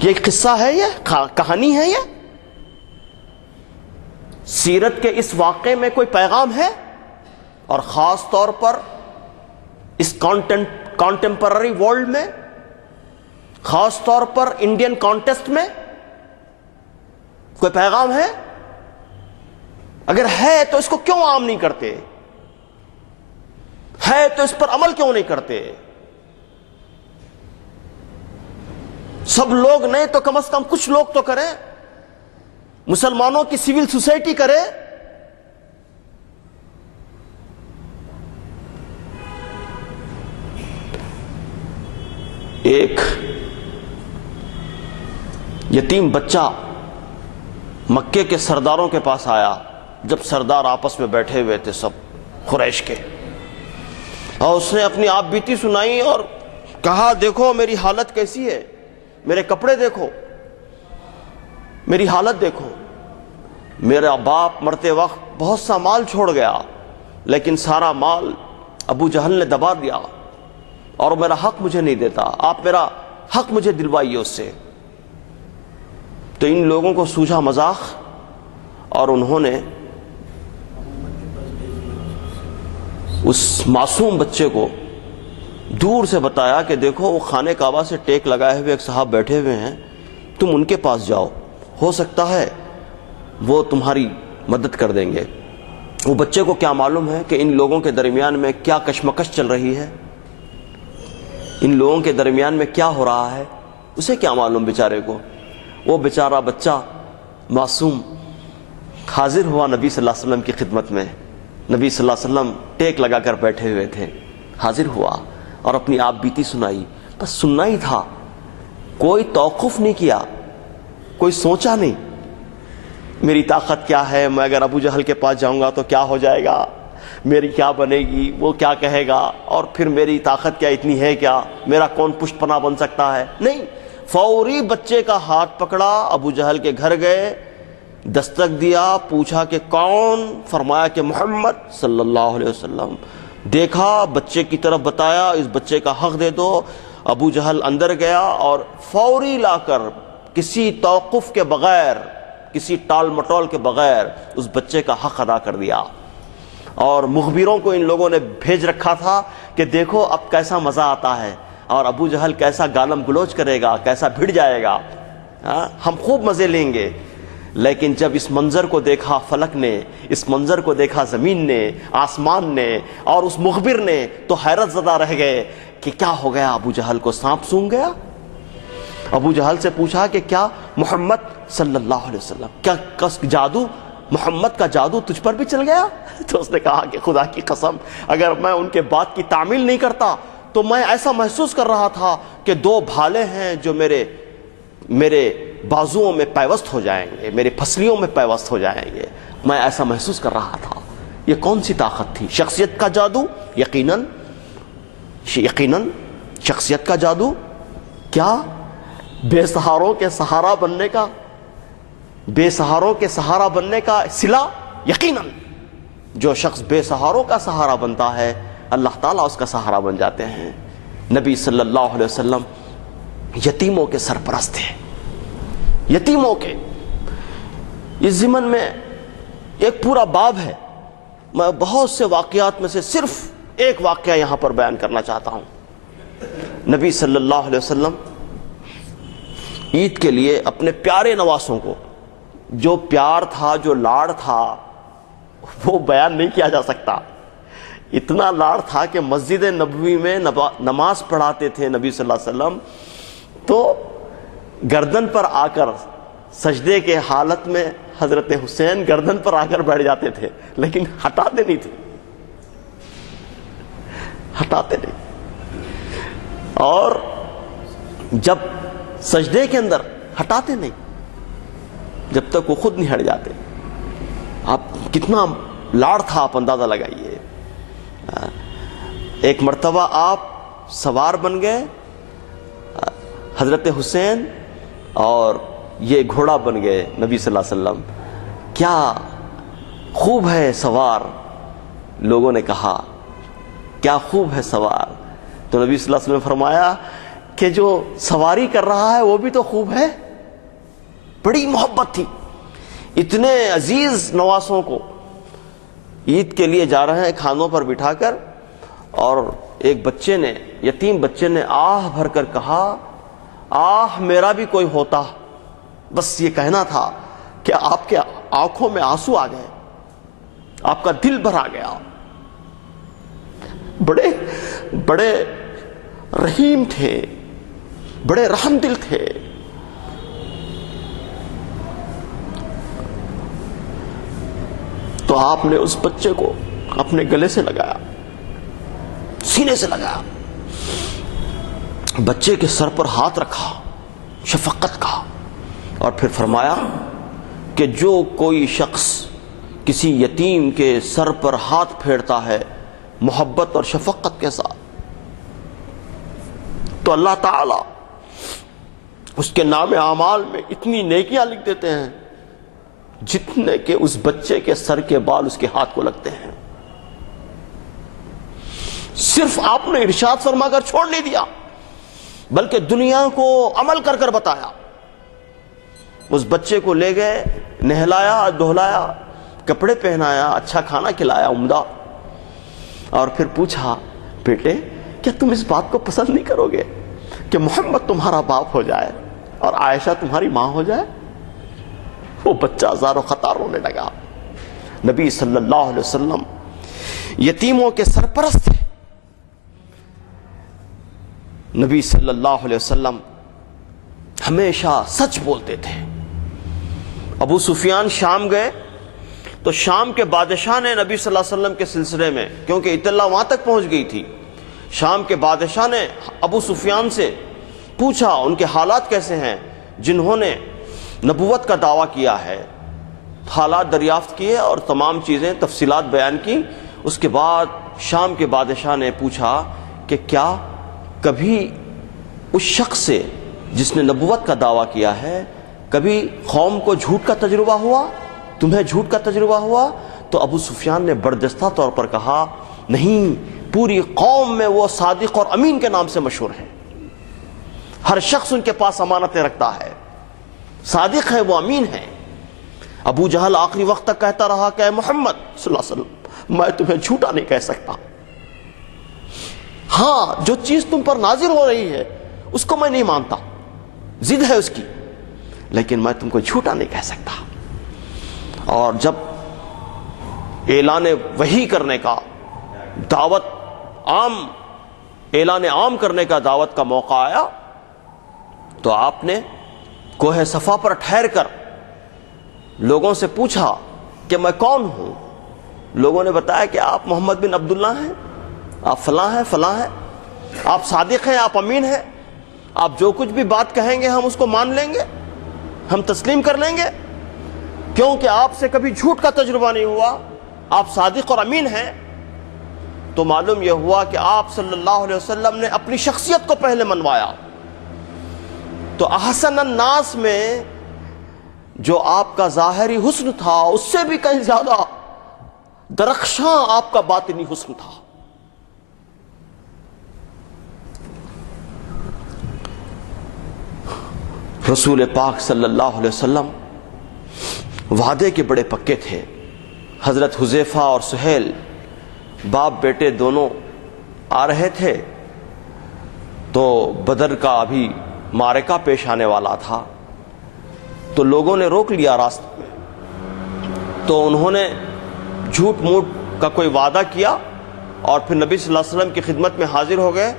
یہ قصہ ہے، یہ کہانی ہے، یہ سیرت کے اس واقعے میں کوئی پیغام ہے؟ اور خاص طور پر اس کانٹمپرری ورلڈ میں، خاص طور پر انڈین کانٹیسٹ میں کوئی پیغام ہے؟ اگر ہے تو اس کو کیوں عام نہیں کرتے؟ ہے تو اس پر عمل کیوں نہیں کرتے؟ سب لوگ نہیں تو کم از کم کچھ لوگ تو کریں. مسلمانوں کی سول سوسائٹی کرے. ایک یتیم بچہ مکے کے سرداروں کے پاس آیا، جب سردار آپس میں بیٹھے ہوئے تھے سب قریش کے. اور اس نے اپنی آپ بیتی سنائی اور کہا دیکھو میری حالت کیسی ہے، میرے کپڑے دیکھو، میری حالت دیکھو، میرا باپ مرتے وقت بہت سا مال چھوڑ گیا، لیکن سارا مال ابو جہل نے دبا دیا اور میرا حق مجھے نہیں دیتا، آپ میرا حق مجھے دلوائیے اس سے۔ تو ان لوگوں کو سوجھا مذاق اور انہوں نے اس معصوم بچے کو دور سے بتایا کہ دیکھو وہ خانے کعبہ سے ٹیک لگائے ہوئے ایک صاحب بیٹھے ہوئے ہیں، تم ان کے پاس جاؤ، ہو سکتا ہے وہ تمہاری مدد کر دیں گے۔ وہ بچے کو کیا معلوم ہے کہ ان لوگوں کے درمیان میں کیا کشمکش چل رہی ہے، ان لوگوں کے درمیان میں کیا ہو رہا ہے، اسے کیا معلوم بیچارے کو۔ وہ بیچارہ بچہ معصوم حاضر ہوا نبی صلی اللہ علیہ وسلم کی خدمت میں، نبی صلی اللہ علیہ وسلم ٹیک لگا کر بیٹھے ہوئے تھے، حاضر ہوا اور اپنی آپ بیتی سنائی، بس سننا ہی تھا، کوئی توقف نہیں کیا، کوئی سوچا نہیں میری طاقت کیا ہے، میں اگر ابو جہل کے پاس جاؤں گا تو کیا ہو جائے گا، میری کیا بنے گی، وہ کیا کہے گا، اور پھر میری طاقت کیا اتنی ہے کیا، میرا کون پشت پناہ بن سکتا ہے، نہیں، فوری بچے کا ہاتھ پکڑا، ابو جہل کے گھر گئے، دستک دیا، پوچھا کہ کون، فرمایا کہ محمد صلی اللہ علیہ وسلم، دیکھا بچے کی طرف بتایا اس بچے کا حق دے دو، ابو جہل اندر گیا اور فوری لا کر کسی توقف کے بغیر، کسی ٹال مٹول کے بغیر اس بچے کا حق ادا کر دیا۔ اور مخبروں کو ان لوگوں نے بھیج رکھا تھا کہ دیکھو اب کیسا مزہ آتا ہے اور ابو جہل کیسا گالم گلوچ کرے گا، کیسا بھڑ جائے گا، ہم خوب مزے لیں گے۔ لیکن جب اس منظر کو دیکھا فلک نے، اس منظر کو دیکھا زمین نے، آسمان نے اور اس مخبر نے، تو حیرت زدہ رہ گئے کہ کیا ہو گیا، ابو جہل کو سانپ سونگھ گیا۔ ابو جہل سے پوچھا کہ کیا محمد صلی اللہ علیہ وسلم، کیا جادو، محمد کا جادو تجھ پر بھی چل گیا؟ تو اس نے کہا کہ خدا کی قسم اگر میں ان کے بات کی تعمیل نہیں کرتا تو میں ایسا محسوس کر رہا تھا کہ دو بھالے ہیں جو میرے بازوؤں میں پیوست ہو جائیں گے، میرے پھسلیوں میں پیوست ہو جائیں گے، میں ایسا محسوس کر رہا تھا۔ یہ کون سی طاقت تھی؟ شخصیت کا جادو، یقیناً شخصیت کا جادو، کیا بے سہاروں کے سہارا بننے کا، بے سہاروں کے سہارا بننے کا صلہ، یقیناً جو شخص بے سہاروں کا سہارا بنتا ہے اللہ تعالیٰ اس کا سہارا بن جاتے ہیں۔ نبی صلی اللہ علیہ وسلم یتیموں کے سرپرست ہیں، یتیموں کے۔ اس ضمن میں ایک پورا باب ہے، میں بہت سے واقعات میں سے صرف ایک واقعہ یہاں پر بیان کرنا چاہتا ہوں۔ نبی صلی اللہ علیہ وسلم عید کے لیے اپنے پیارے نواسوں کو، جو پیار تھا، جو لاڑ تھا، وہ بیان نہیں کیا جا سکتا، اتنا لاڑ تھا کہ مسجد نبوی میں نماز پڑھاتے تھے نبی صلی اللہ علیہ وسلم تو گردن پر آ کر سجدے کے حالت میں حضرت حسین گردن پر آ کر بیٹھ جاتے تھے، لیکن ہٹاتے نہیں تھے، ہٹاتے نہیں، اور جب سجدے کے اندر ہٹاتے نہیں جب تک وہ خود نہیں ہٹ جاتے۔ آپ کتنا لاڑ تھا آپ اندازہ لگائیے۔ ایک مرتبہ آپ سوار بن گئے، حضرت حسین، اور یہ گھوڑا بن گئے نبی صلی اللہ علیہ وسلم۔ کیا خوب ہے سوار، لوگوں نے کہا کیا خوب ہے سوار، تو نبی صلی اللہ علیہ وسلم نے فرمایا کہ جو سواری کر رہا ہے وہ بھی تو خوب ہے۔ بڑی محبت تھی، اتنے عزیز نواسوں کو عید کے لیے جا رہے ہیں کھانوں پر بٹھا کر، اور ایک بچے نے، یتیم بچے نے آہ بھر کر کہا آہ میرا بھی کوئی ہوتا، بس یہ کہنا تھا کہ آپ کے آنکھوں میں آنسو آ گئے، آپ کا دل بھر آ گیا۔ بڑے بڑے رحیم تھے، بڑے رحم دل تھے۔ تو آپ نے اس بچے کو اپنے گلے سے لگایا، سینے سے لگایا، بچے کے سر پر ہاتھ رکھا شفقت کا، اور پھر فرمایا کہ جو کوئی شخص کسی یتیم کے سر پر ہاتھ پھیرتا ہے محبت اور شفقت کے ساتھ، تو اللہ تعالی اس کے نام اعمال میں اتنی نیکیاں لکھ دیتے ہیں جتنے کہ اس بچے کے سر کے بال اس کے ہاتھ کو لگتے ہیں۔ صرف آپ نے ارشاد فرما کر چھوڑ نہیں دیا، بلکہ دنیا کو عمل کر کر بتایا۔ اس بچے کو لے گئے، نہلایا، دہلایا، کپڑے پہنایا، اچھا کھانا کھلایا عمدہ، اور پھر پوچھا بیٹے کیا تم اس بات کو پسند نہیں کرو گے کہ محمد تمہارا باپ ہو جائے اور عائشہ تمہاری ماں ہو جائے؟ وہ بچہ زارو خطا رونے لگا۔ نبی صلی اللہ علیہ وسلم یتیموں کے سرپرست تھے۔ نبی صلی اللہ علیہ وسلم ہمیشہ سچ بولتے تھے۔ ابو سفیان شام گئے تو شام کے بادشاہ نے نبی صلی اللہ علیہ وسلم کے سلسلے میں، کیونکہ اطلاع وہاں تک پہنچ گئی تھی، شام کے بادشاہ نے ابو سفیان سے پوچھا ان کے حالات کیسے ہیں جنہوں نے نبوت کا دعویٰ کیا ہے۔ حالات دریافت کیے اور تمام چیزیں تفصیلات بیان کی۔ اس کے بعد شام کے بادشاہ نے پوچھا کہ کیا کبھی اس شخص سے جس نے نبوت کا دعویٰ کیا ہے کبھی قوم کو جھوٹ کا تجربہ ہوا، تمہیں جھوٹ کا تجربہ ہوا؟ تو ابو سفیان نے بردستہ طور پر کہا نہیں، پوری قوم میں وہ صادق اور امین کے نام سے مشہور ہیں، ہر شخص ان کے پاس امانتیں رکھتا ہے، صادق ہے، وہ امین ہے۔ ابو جہل آخری وقت تک کہتا رہا کہ اے محمد صلی اللہ علیہ وسلم میں تمہیں جھوٹا نہیں کہہ سکتا، ہاں جو چیز تم پر نازل ہو رہی ہے اس کو میں نہیں مانتا، ضد ہے اس کی، لیکن میں تم کو جھوٹا نہیں کہہ سکتا۔ اور جب اعلان وحی کرنے کا، دعوت عام، اعلان عام کرنے کا، دعوت کا موقع آیا تو آپ نے کوہ صفا پر ٹھہر کر لوگوں سے پوچھا کہ میں کون ہوں؟ لوگوں نے بتایا کہ آپ محمد بن عبداللہ ہیں، آپ فلاں ہیں، فلاں ہیں، آپ صادق ہیں، آپ امین ہیں، آپ جو کچھ بھی بات کہیں گے ہم اس کو مان لیں گے، ہم تسلیم کر لیں گے، کیونکہ آپ سے کبھی جھوٹ کا تجربہ نہیں ہوا، آپ صادق اور امین ہیں۔ تو معلوم یہ ہوا کہ آپ صلی اللہ علیہ وسلم نے اپنی شخصیت کو پہلے منوایا۔ تو احسن الناس میں جو آپ کا ظاہری حسن تھا اس سے بھی کہیں زیادہ درخشاں آپ کا باطنی حسن تھا۔ رسول پاک صلی اللہ علیہ وسلم وعدے کے بڑے پکے تھے۔ حضرت حذیفہ اور سہیل باپ بیٹے دونوں آ رہے تھے تو بدر کا ابھی معرکہ پیش آنے والا تھا، تو لوگوں نے روک لیا راستے میں، تو انہوں نے جھوٹ موٹ کا کوئی وعدہ کیا اور پھر نبی صلی اللہ علیہ وسلم کی خدمت میں حاضر ہو گئے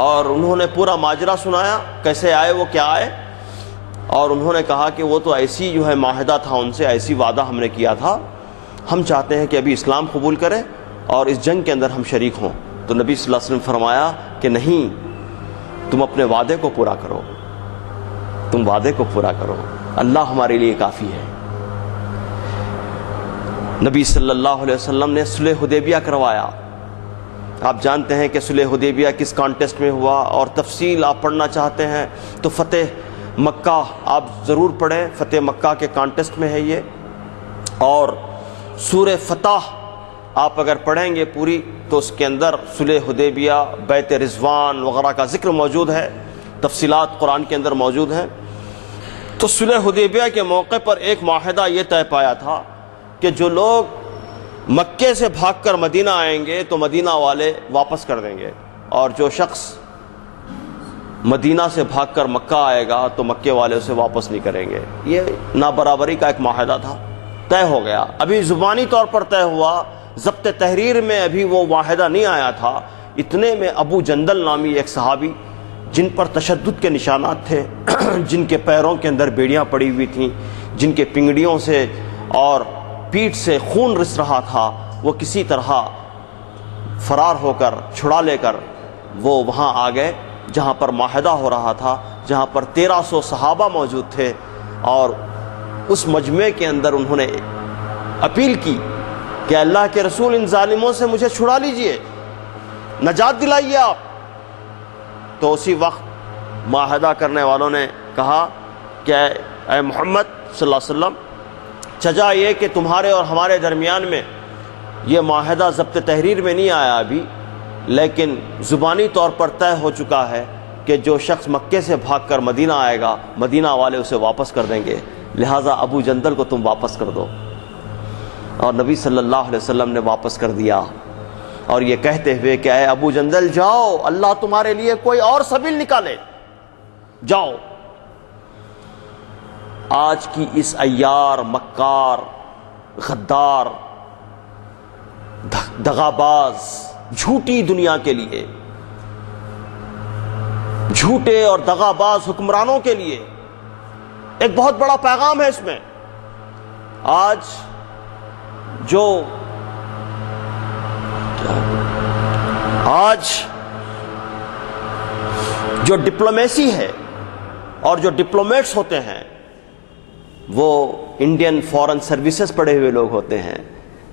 اور انہوں نے پورا ماجرا سنایا، کیسے آئے وہ، کیا آئے، اور انہوں نے کہا کہ وہ تو ایسی جو ہے معاہدہ تھا ان سے، ایسی وعدہ ہم نے کیا تھا، ہم چاہتے ہیں کہ ابھی اسلام قبول کریں اور اس جنگ کے اندر ہم شریک ہوں۔ تو نبی صلی اللہ علیہ وسلم فرمایا کہ نہیں، تم اپنے وعدے کو پورا کرو، تم وعدے کو پورا کرو، اللہ ہمارے لیے کافی ہے۔ نبی صلی اللہ علیہ وسلم نے صلح حدیبیہ کروایا۔ آپ جانتے ہیں کہ صلح حدیبیہ کس کانٹیسٹ میں ہوا، اور تفصیل آپ پڑھنا چاہتے ہیں تو فتح مکہ آپ ضرور پڑھیں، فتح مکہ کے کانٹیسٹ میں ہے یہ۔ اور سورہ فتح آپ اگر پڑھیں گے پوری تو اس کے اندر صلح حدیبیہ، بیعت رضوان وغیرہ کا ذکر موجود ہے، تفصیلات قرآن کے اندر موجود ہیں۔ تو صلح حدیبیہ کے موقع پر ایک معاہدہ یہ طے پایا تھا کہ جو لوگ مکے سے بھاگ کر مدینہ آئیں گے تو مدینہ والے واپس کر دیں گے، اور جو شخص مدینہ سے بھاگ کر مکہ آئے گا تو مکے والے اسے واپس نہیں کریں گے۔ یہ نابرابری کا ایک معاہدہ تھا، طے ہو گیا، ابھی زبانی طور پر طے ہوا، ضبط تحریر میں ابھی وہ معاہدہ نہیں آیا تھا۔ اتنے میں ابو جندل نامی ایک صحابی جن پر تشدد کے نشانات تھے، جن کے پیروں کے اندر بیڑیاں پڑی ہوئی تھیں، جن کے پنگڑیوں سے اور پیٹھ سے خون رس رہا تھا، وہ کسی طرح فرار ہو کر، چھڑا لے کر وہ وہاں آ گئے جہاں پر معاہدہ ہو رہا تھا، جہاں پر 1300 صحابہ موجود تھے، اور اس مجمع کے اندر انہوں نے اپیل کی کہ اللہ کے رسول ان ظالموں سے مجھے چھڑا لیجئے، نجات دلائیے آپ۔ تو اسی وقت معاہدہ کرنے والوں نے کہا کہ اے محمد صلی اللہ علیہ وسلم، سجا یہ کہ تمہارے اور ہمارے درمیان میں یہ معاہدہ ضبط تحریر میں نہیں آیا ابھی، لیکن زبانی طور پر طے ہو چکا ہے کہ جو شخص مکے سے بھاگ کر مدینہ آئے گا، مدینہ والے اسے واپس کر دیں گے، لہٰذا ابو جندل کو تم واپس کر دو۔ اور نبی صلی اللہ علیہ وسلم نے واپس کر دیا، اور یہ کہتے ہوئے کہ اے ابو جندل جاؤ، اللہ تمہارے لیے کوئی اور سبیل نکالے، جاؤ۔ آج کی اس عیار، مکار، غدار، دغاباز، جھوٹی دنیا کے لیے، جھوٹے اور دغاباز حکمرانوں کے لیے ایک بہت بڑا پیغام ہے اس میں۔ آج جو ڈپلومیسی ہے اور جو ڈپلومیٹس ہوتے ہیں وہ انڈین فورن سروسز پڑھے ہوئے لوگ ہوتے ہیں،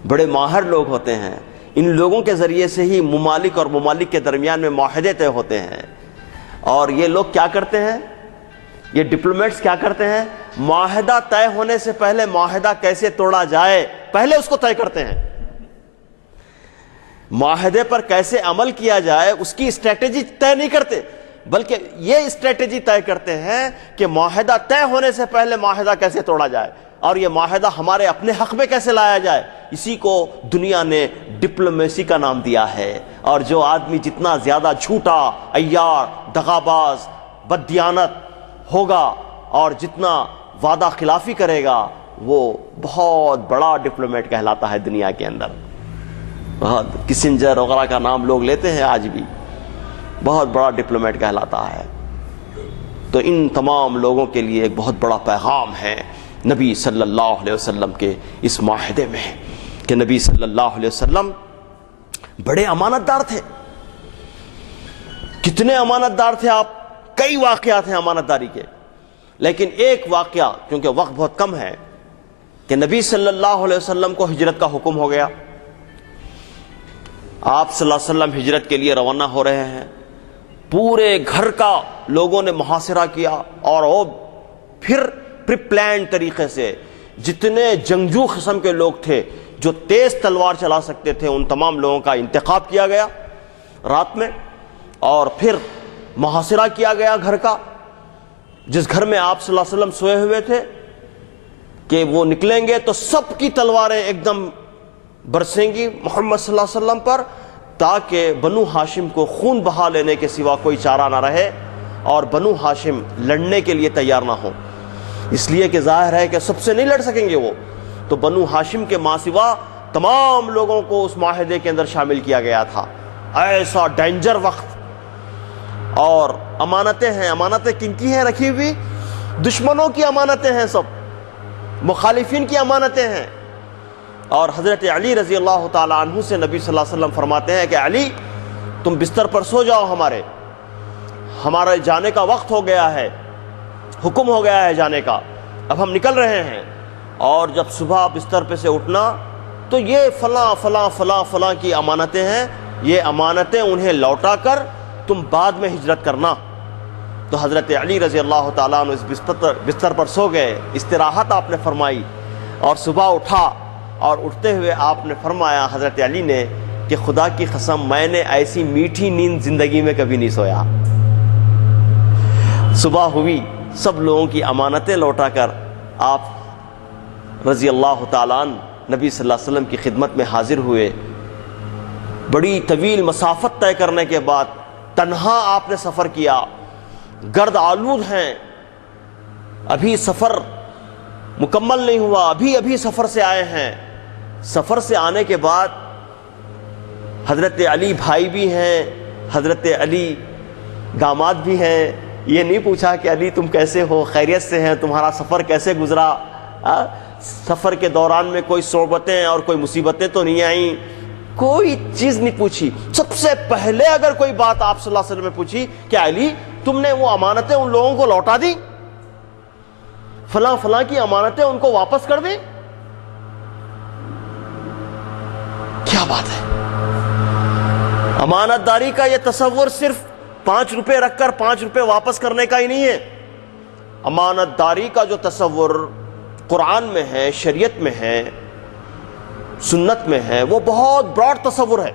بڑے ماہر لوگ ہوتے ہیں۔ ان لوگوں کے ذریعے سے ہی ممالک اور ممالک کے درمیان میں معاہدے طے ہوتے ہیں۔ اور یہ لوگ کیا کرتے ہیں، یہ ڈپلومیٹس کیا کرتے ہیں، معاہدہ طے ہونے سے پہلے معاہدہ کیسے توڑا جائے پہلے اس کو طے کرتے ہیں، معاہدے پر کیسے عمل کیا جائے اس کی اسٹریٹجی طے نہیں کرتے، بلکہ یہ اسٹریٹجی طے کرتے ہیں کہ معاہدہ طے ہونے سے پہلے معاہدہ کیسے توڑا جائے، اور یہ معاہدہ ہمارے اپنے حق میں کیسے لایا جائے۔ اسی کو دنیا نے ڈپلومیسی کا نام دیا ہے۔ اور جو آدمی جتنا زیادہ جھوٹا، عیار، دغاباز، بددیانت ہوگا اور جتنا وعدہ خلافی کرے گا، وہ بہت بڑا ڈپلومیٹ کہلاتا ہے دنیا کے اندر۔ بہت کسنجر وغیرہ کا نام لوگ لیتے ہیں آج بھی، بہت بڑا ڈپلومیٹ کہلاتا ہے۔ تو ان تمام لوگوں کے لیے ایک بہت بڑا پیغام ہے نبی صلی اللہ علیہ وسلم کے اس معاہدے میں، کہ نبی صلی اللہ علیہ وسلم بڑے امانت دار تھے۔ کتنے امانت دار تھے آپ، کئی واقعات ہیں امانت داری کے، لیکن ایک واقعہ کیونکہ وقت بہت کم ہے، کہ نبی صلی اللہ علیہ وسلم کو ہجرت کا حکم ہو گیا۔ آپ صلی اللہ علیہ وسلم ہجرت کے لیے روانہ ہو رہے ہیں، پورے گھر کا لوگوں نے محاصرہ کیا، اور وہ پھر پری پلان طریقے سے جتنے جنگجو قسم کے لوگ تھے جو تیز تلوار چلا سکتے تھے، ان تمام لوگوں کا انتخاب کیا گیا رات میں، اور پھر محاصرہ کیا گیا گھر کا، جس گھر میں آپ صلی اللہ علیہ وسلم سوئے ہوئے تھے، کہ وہ نکلیں گے تو سب کی تلواریں ایک دم برسیں گی محمد صلی اللہ علیہ وسلم پر، تاکہ بنو ہاشم کو خون بہا لینے کے سوا کوئی چارہ نہ رہے، اور بنو ہاشم لڑنے کے لیے تیار نہ ہو، اس لیے کہ ظاہر ہے کہ سب سے نہیں لڑ سکیں گے وہ، تو بنو ہاشم کے ماں سوا تمام لوگوں کو اس معاہدے کے اندر شامل کیا گیا تھا۔ ایسا ڈینجر وقت، اور امانتیں ہیں، امانتیں کن کی ہیں رکھی ہوئی؟ دشمنوں کی امانتیں ہیں، سب مخالفین کی امانتیں ہیں۔ اور حضرت علی رضی اللہ تعالی عنہ سے نبی صلی اللہ علیہ وسلم فرماتے ہیں کہ علی تم بستر پر سو جاؤ، ہمارے جانے کا وقت ہو گیا ہے، حکم ہو گیا ہے جانے کا، اب ہم نکل رہے ہیں۔ اور جب صبح بستر پہ سے اٹھنا تو یہ فلاں فلاں فلاں فلاں کی امانتیں ہیں، یہ امانتیں انہیں لوٹا کر تم بعد میں ہجرت کرنا۔ تو حضرت علی رضی اللہ تعالیٰ عنہ اس بستر پر سو گئے، استراحت آپ نے فرمائی، اور صبح اٹھا، اور اٹھتے ہوئے آپ نے فرمایا حضرت علی نے کہ خدا کی قسم میں نے ایسی میٹھی نیند زندگی میں کبھی نہیں سویا۔ صبح ہوئی، سب لوگوں کی امانتیں لوٹا کر آپ رضی اللہ تعالیٰ عنہ نبی صلی اللہ علیہ وسلم کی خدمت میں حاضر ہوئے۔ بڑی طویل مسافت طے کرنے کے بعد تنہا آپ نے سفر کیا، گرد آلود ہیں، ابھی سفر مکمل نہیں ہوا، ابھی سفر سے آئے ہیں۔ سفر سے آنے کے بعد حضرت علی بھائی بھی ہیں، حضرت علی داماد بھی ہیں، یہ نہیں پوچھا کہ علی تم کیسے ہو، خیریت سے ہیں، تمہارا سفر کیسے گزرا، سفر کے دوران میں کوئی صعوبتیں اور کوئی مصیبتیں تو نہیں آئیں، کوئی چیز نہیں پوچھی۔ سب سے پہلے اگر کوئی بات آپ صلی اللہ علیہ وسلم نے پوچھی کہ علی تم نے وہ امانتیں ان لوگوں کو لوٹا دی، فلاں فلاں کی امانتیں ان کو واپس کر دیں؟ کیا بات ہے! امانت داری کا یہ تصور صرف 5 روپے رکھ کر 5 روپے واپس کرنے کا ہی نہیں ہے. امانت داری کا جو تصور قرآن میں ہے، شریعت میں ہے، سنت میں ہے، وہ بہت براڈ تصور ہے.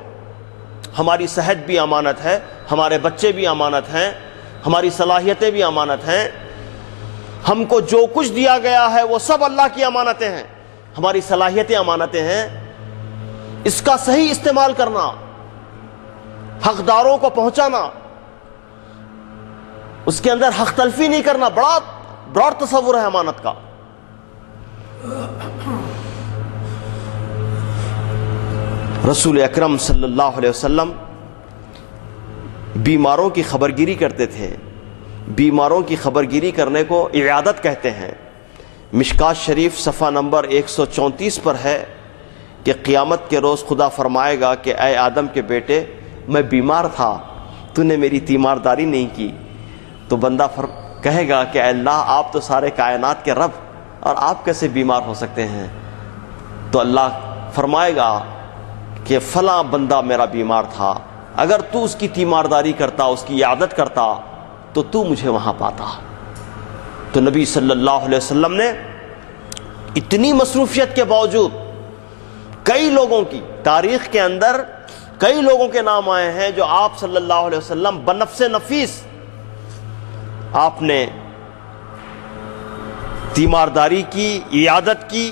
ہماری صحت بھی امانت ہے، ہمارے بچے بھی امانت ہیں، ہماری صلاحیتیں بھی امانت ہیں. ہم کو جو کچھ دیا گیا ہے وہ سب اللہ کی امانتیں ہیں. ہماری صلاحیتیں امانتیں ہیں. اس کا صحیح استعمال کرنا، حقداروں کو پہنچانا، اس کے اندر حق تلفی نہیں کرنا، بڑا براڈ تصور ہے امانت کا. رسول اکرم صلی اللہ علیہ وسلم بیماروں کی خبرگیری کرتے تھے. بیماروں کی خبرگیری کرنے کو عیادت کہتے ہیں. مشکات شریف صفحہ نمبر 134 پر ہے کہ قیامت کے روز خدا فرمائے گا کہ اے آدم کے بیٹے، میں بیمار تھا، تو نے میری تیمارداری نہیں کی. تو بندہ کہے گا کہ اے اللہ، آپ تو سارے کائنات کے رب، اور آپ کیسے بیمار ہو سکتے ہیں؟ تو اللہ فرمائے گا کہ فلاں بندہ میرا بیمار تھا، اگر تو اس کی تیمارداری کرتا، اس کی عیادت کرتا، تو تو مجھے وہاں پاتا. تو نبی صلی اللہ علیہ وسلم نے اتنی مصروفیت کے باوجود کئی لوگوں کی تاریخ کے اندر کئی لوگوں کے نام آئے ہیں جو آپ صلی اللہ علیہ وسلم بنفس نفیس آپ نے تیمارداری کی، عیادت کی.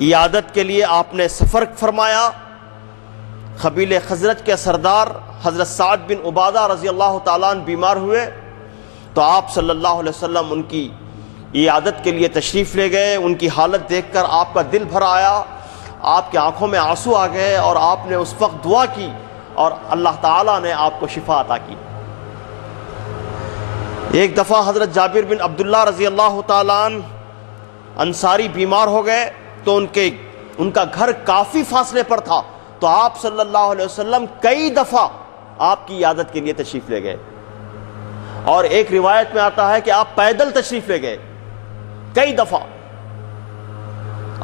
عیادت کے لیے آپ نے سفر فرمایا. قبیلہ خزرج کے سردار حضرت سعد بن عبادہ رضی اللہ تعالیٰ عنہ بیمار ہوئے تو آپ صلی اللہ علیہ وسلم ان کی عیادت کے لیے تشریف لے گئے. ان کی حالت دیکھ کر آپ کا دل بھر آیا، آپ کی آنکھوں میں آنسو آ گئے، اور آپ نے اس وقت دعا کی اور اللہ تعالیٰ نے آپ کو شفا عطا کی. ایک دفعہ حضرت جابر بن عبداللہ رضی اللہ تعالیٰ عنہ انصاری بیمار ہو گئے تو ان کا گھر کافی فاصلے پر تھا، تو آپ صلی اللہ علیہ وسلم کئی دفعہ آپ کی عیادت کے لیے تشریف لے گئے. اور ایک روایت میں آتا ہے کہ آپ پیدل تشریف لے گئے کئی دفعہ.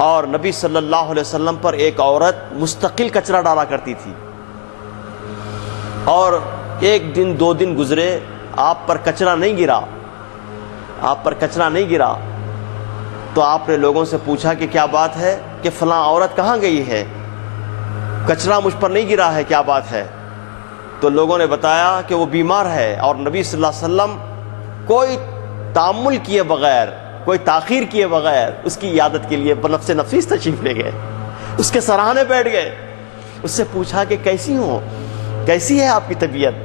اور نبی صلی اللہ علیہ وسلم پر ایک عورت مستقل کچرا ڈالا کرتی تھی، اور 1 دن 2 دن گزرے، آپ پر کچرا نہیں گرا. تو آپ نے لوگوں سے پوچھا کہ کیا بات ہے، کہ فلاں عورت کہاں گئی ہے، کچرا مجھ پر نہیں گرا ہے، کیا بات ہے؟ تو لوگوں نے بتایا کہ وہ بیمار ہے. اور نبی صلی اللہ علیہ وسلم کوئی تامل کیے بغیر، کوئی تاخیر کیے بغیر اس کی عیادت کے لیے بنفس نفیس تشریف لے گئے. اس کے سراہنے بیٹھ گئے. اس سے پوچھا کہ کیسی ہے آپ کی طبیعت؟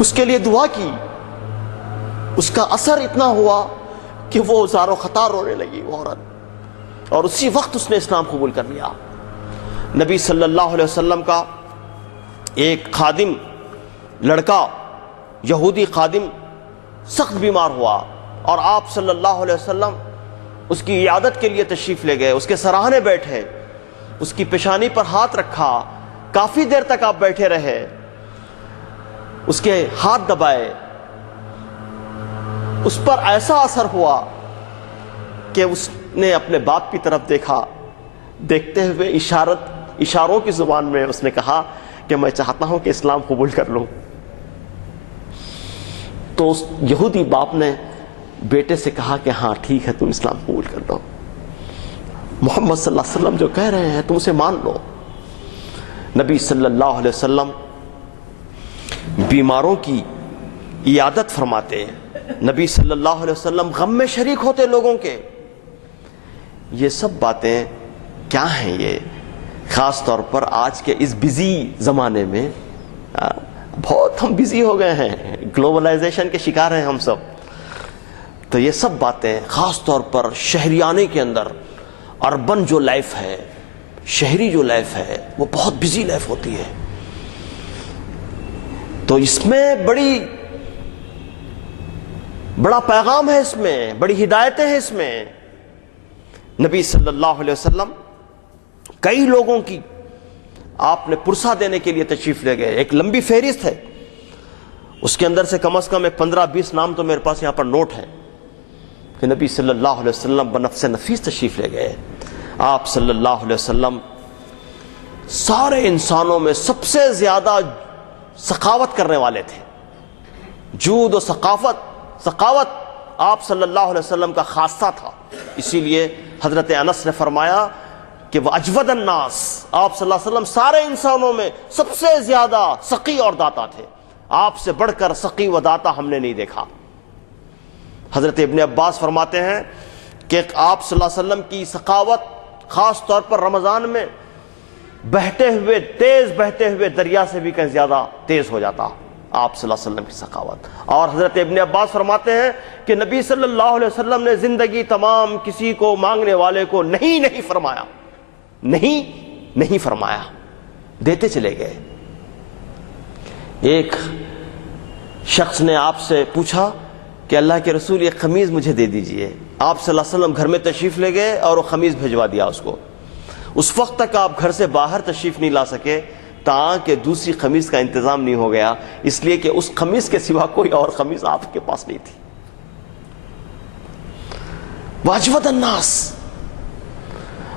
اس کے لیے دعا کی. اس کا اثر اتنا ہوا کہ وہ زار و خطار رونے لگی وہ عورت، اور اسی وقت اس نے اسلام قبول کر لیا. نبی صلی اللہ علیہ وسلم کا ایک خادم لڑکا، یہودی خادم، سخت بیمار ہوا، اور آپ صلی اللہ علیہ وسلم اس کی عیادت کے لیے تشریف لے گئے. اس کے سراہنے بیٹھے، اس کی پیشانی پر ہاتھ رکھا، کافی دیر تک آپ بیٹھے رہے، اس کے ہاتھ دبائے. اس پر ایسا اثر ہوا کہ اس نے اپنے باپ کی طرف دیکھا. دیکھتے ہوئے اشاروں کی زبان میں اس نے کہا کہ میں چاہتا ہوں کہ اسلام قبول کر لوں. تو اس یہودی باپ نے بیٹے سے کہا کہ ہاں ٹھیک ہے، تم اسلام قبول کر لو، محمد صلی اللہ علیہ وسلم جو کہہ رہے ہیں تم اسے مان لو. نبی صلی اللہ علیہ وسلم بیماروں کی عیادت فرماتے ہیں. نبی صلی اللہ علیہ وسلم غم میں شریک ہوتے لوگوں کے. یہ سب باتیں کیا ہیں؟ یہ خاص طور پر آج کے اس بزی زمانے میں، بہت ہم بزی ہو گئے ہیں، گلوبلائزیشن کے شکار ہیں ہم سب. تو یہ سب باتیں خاص طور پر شہریانے کے اندر، اربن جو لائف ہے، شہری جو لائف ہے، وہ بہت بزی لائف ہوتی ہے. تو اس میں بڑا پیغام ہے، اس میں بڑی ہدایتیں ہیں. اس میں نبی صلی اللہ علیہ وسلم کئی لوگوں کی آپ نے پرسہ دینے کے لیے تشریف لے گئے. ایک لمبی فہرست ہے، اس کے اندر سے کم از کم 15-20 نام تو میرے پاس یہاں پر نوٹ ہیں کہ نبی صلی اللہ علیہ وسلم بنفس نفیس تشریف لے گئے. آپ صلی اللہ علیہ وسلم سارے انسانوں میں سب سے زیادہ سخاوت کرنے والے تھے. جود و سخاوت آپ صلی اللہ علیہ وسلم کا خاصہ تھا. اسی لیے حضرت انس نے فرمایا کہ وہ اجود الناس، آپ صلی اللہ علیہ وسلم سارے انسانوں میں سب سے زیادہ سخی اور داتا تھے. آپ سے بڑھ کر سخی و داتا ہم نے نہیں دیکھا. حضرت ابن عباس فرماتے ہیں کہ آپ صلی اللہ علیہ وسلم کی سخاوت خاص طور پر رمضان میں تیز بہتے ہوئے دریا سے بھی کہیں زیادہ تیز ہو جاتا آپ صلی اللہ علیہ وسلم کی سخاوت. اور حضرت ابن عباس فرماتے ہیں کہ نبی صلی اللہ علیہ وسلم نے زندگی تمام کسی کو مانگنے والے کو نہیں فرمایا، دیتے چلے گئے. ایک شخص نے آپ سے پوچھا کہ اللہ کے رسول یہ قمیض مجھے دے دیجئے. آپ صلی اللہ علیہ وسلم گھر میں تشریف لے گئے اور وہ قمیض بھجوا دیا اس کو. اس وقت تک آپ گھر سے باہر تشریف نہیں لا سکے تاکہ دوسری قمیض کا انتظام نہیں ہو گیا، اس لیے کہ اس قمیض کے سوا کوئی اور قمیض آپ کے پاس نہیں تھی. واجبت الناس،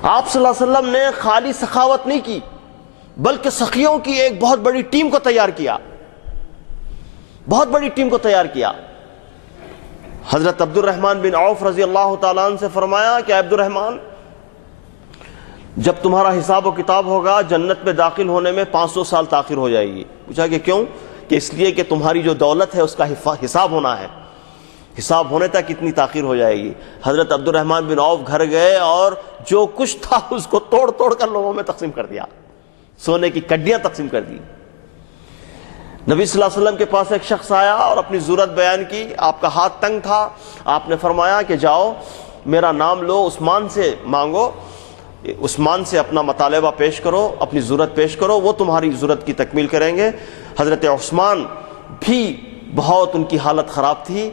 آپ صلی اللہ علیہ وسلم نے خالی سخاوت نہیں کی بلکہ سخیوں کی ایک بہت بڑی ٹیم کو تیار کیا. حضرت عبد الرحمن بن عوف رضی اللہ تعالیٰ عنہ سے فرمایا کہ عبد الرحمن، جب تمہارا حساب و کتاب ہوگا جنت میں داخل ہونے میں 500 سال تاخیر ہو جائے گی. پوچھا کہ کیوں؟ کہ اس لیے کہ تمہاری جو دولت ہے اس کا حساب ہونا ہے، حساب ہونے تک اتنی تاخیر ہو جائے گی. حضرت عبد الرحمن بن عوف گھر گئے اور جو کچھ تھا اس کو توڑ کر لوگوں میں تقسیم کر دیا، سونے کی کڈیاں تقسیم کر دی. نبی صلی اللہ علیہ وسلم کے پاس ایک شخص آیا اور اپنی ضرورت بیان کی. آپ کا ہاتھ تنگ تھا. آپ نے فرمایا کہ جاؤ میرا نام لو، عثمان سے مانگو، عثمان سے اپنا مطالبہ پیش کرو، اپنی ضرورت پیش کرو، وہ تمہاری ضرورت کی تکمیل کریں گے. حضرت عثمان بھی بہت ان کی حالت خراب تھی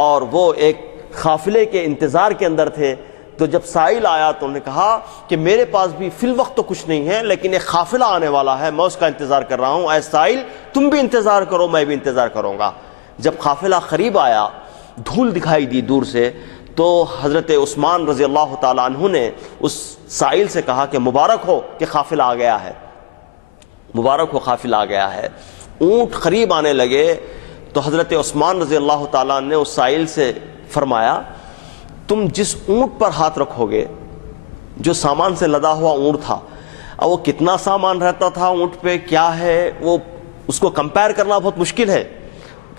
اور وہ ایک قافلے کے انتظار کے اندر تھے. تو جب سائل آیا تو انہوں نے کہا کہ میرے پاس بھی فی الوقت تو کچھ نہیں ہے لیکن ایک قافلہ آنے والا ہے، میں اس کا انتظار کر رہا ہوں. اے سائل، تم بھی انتظار کرو، میں بھی انتظار کروں گا. جب قافلہ قریب آیا، دھول دکھائی دی دور سے، تو حضرت عثمان رضی اللہ تعالیٰ عنہ نے اس سائل سے کہا کہ مبارک ہو کہ قافلہ آ گیا ہے، مبارک ہو قافلہ آ گیا ہے. اونٹ قریب آنے لگے تو حضرت عثمان رضی اللہ تعالیٰ عنہ نے اس سائل سے فرمایا تم جس اونٹ پر ہاتھ رکھو گے، جو سامان سے لدا ہوا اونٹ تھا، اور وہ کتنا سامان رہتا تھا اونٹ پہ کیا ہے، وہ اس کو کمپیئر کرنا بہت مشکل ہے،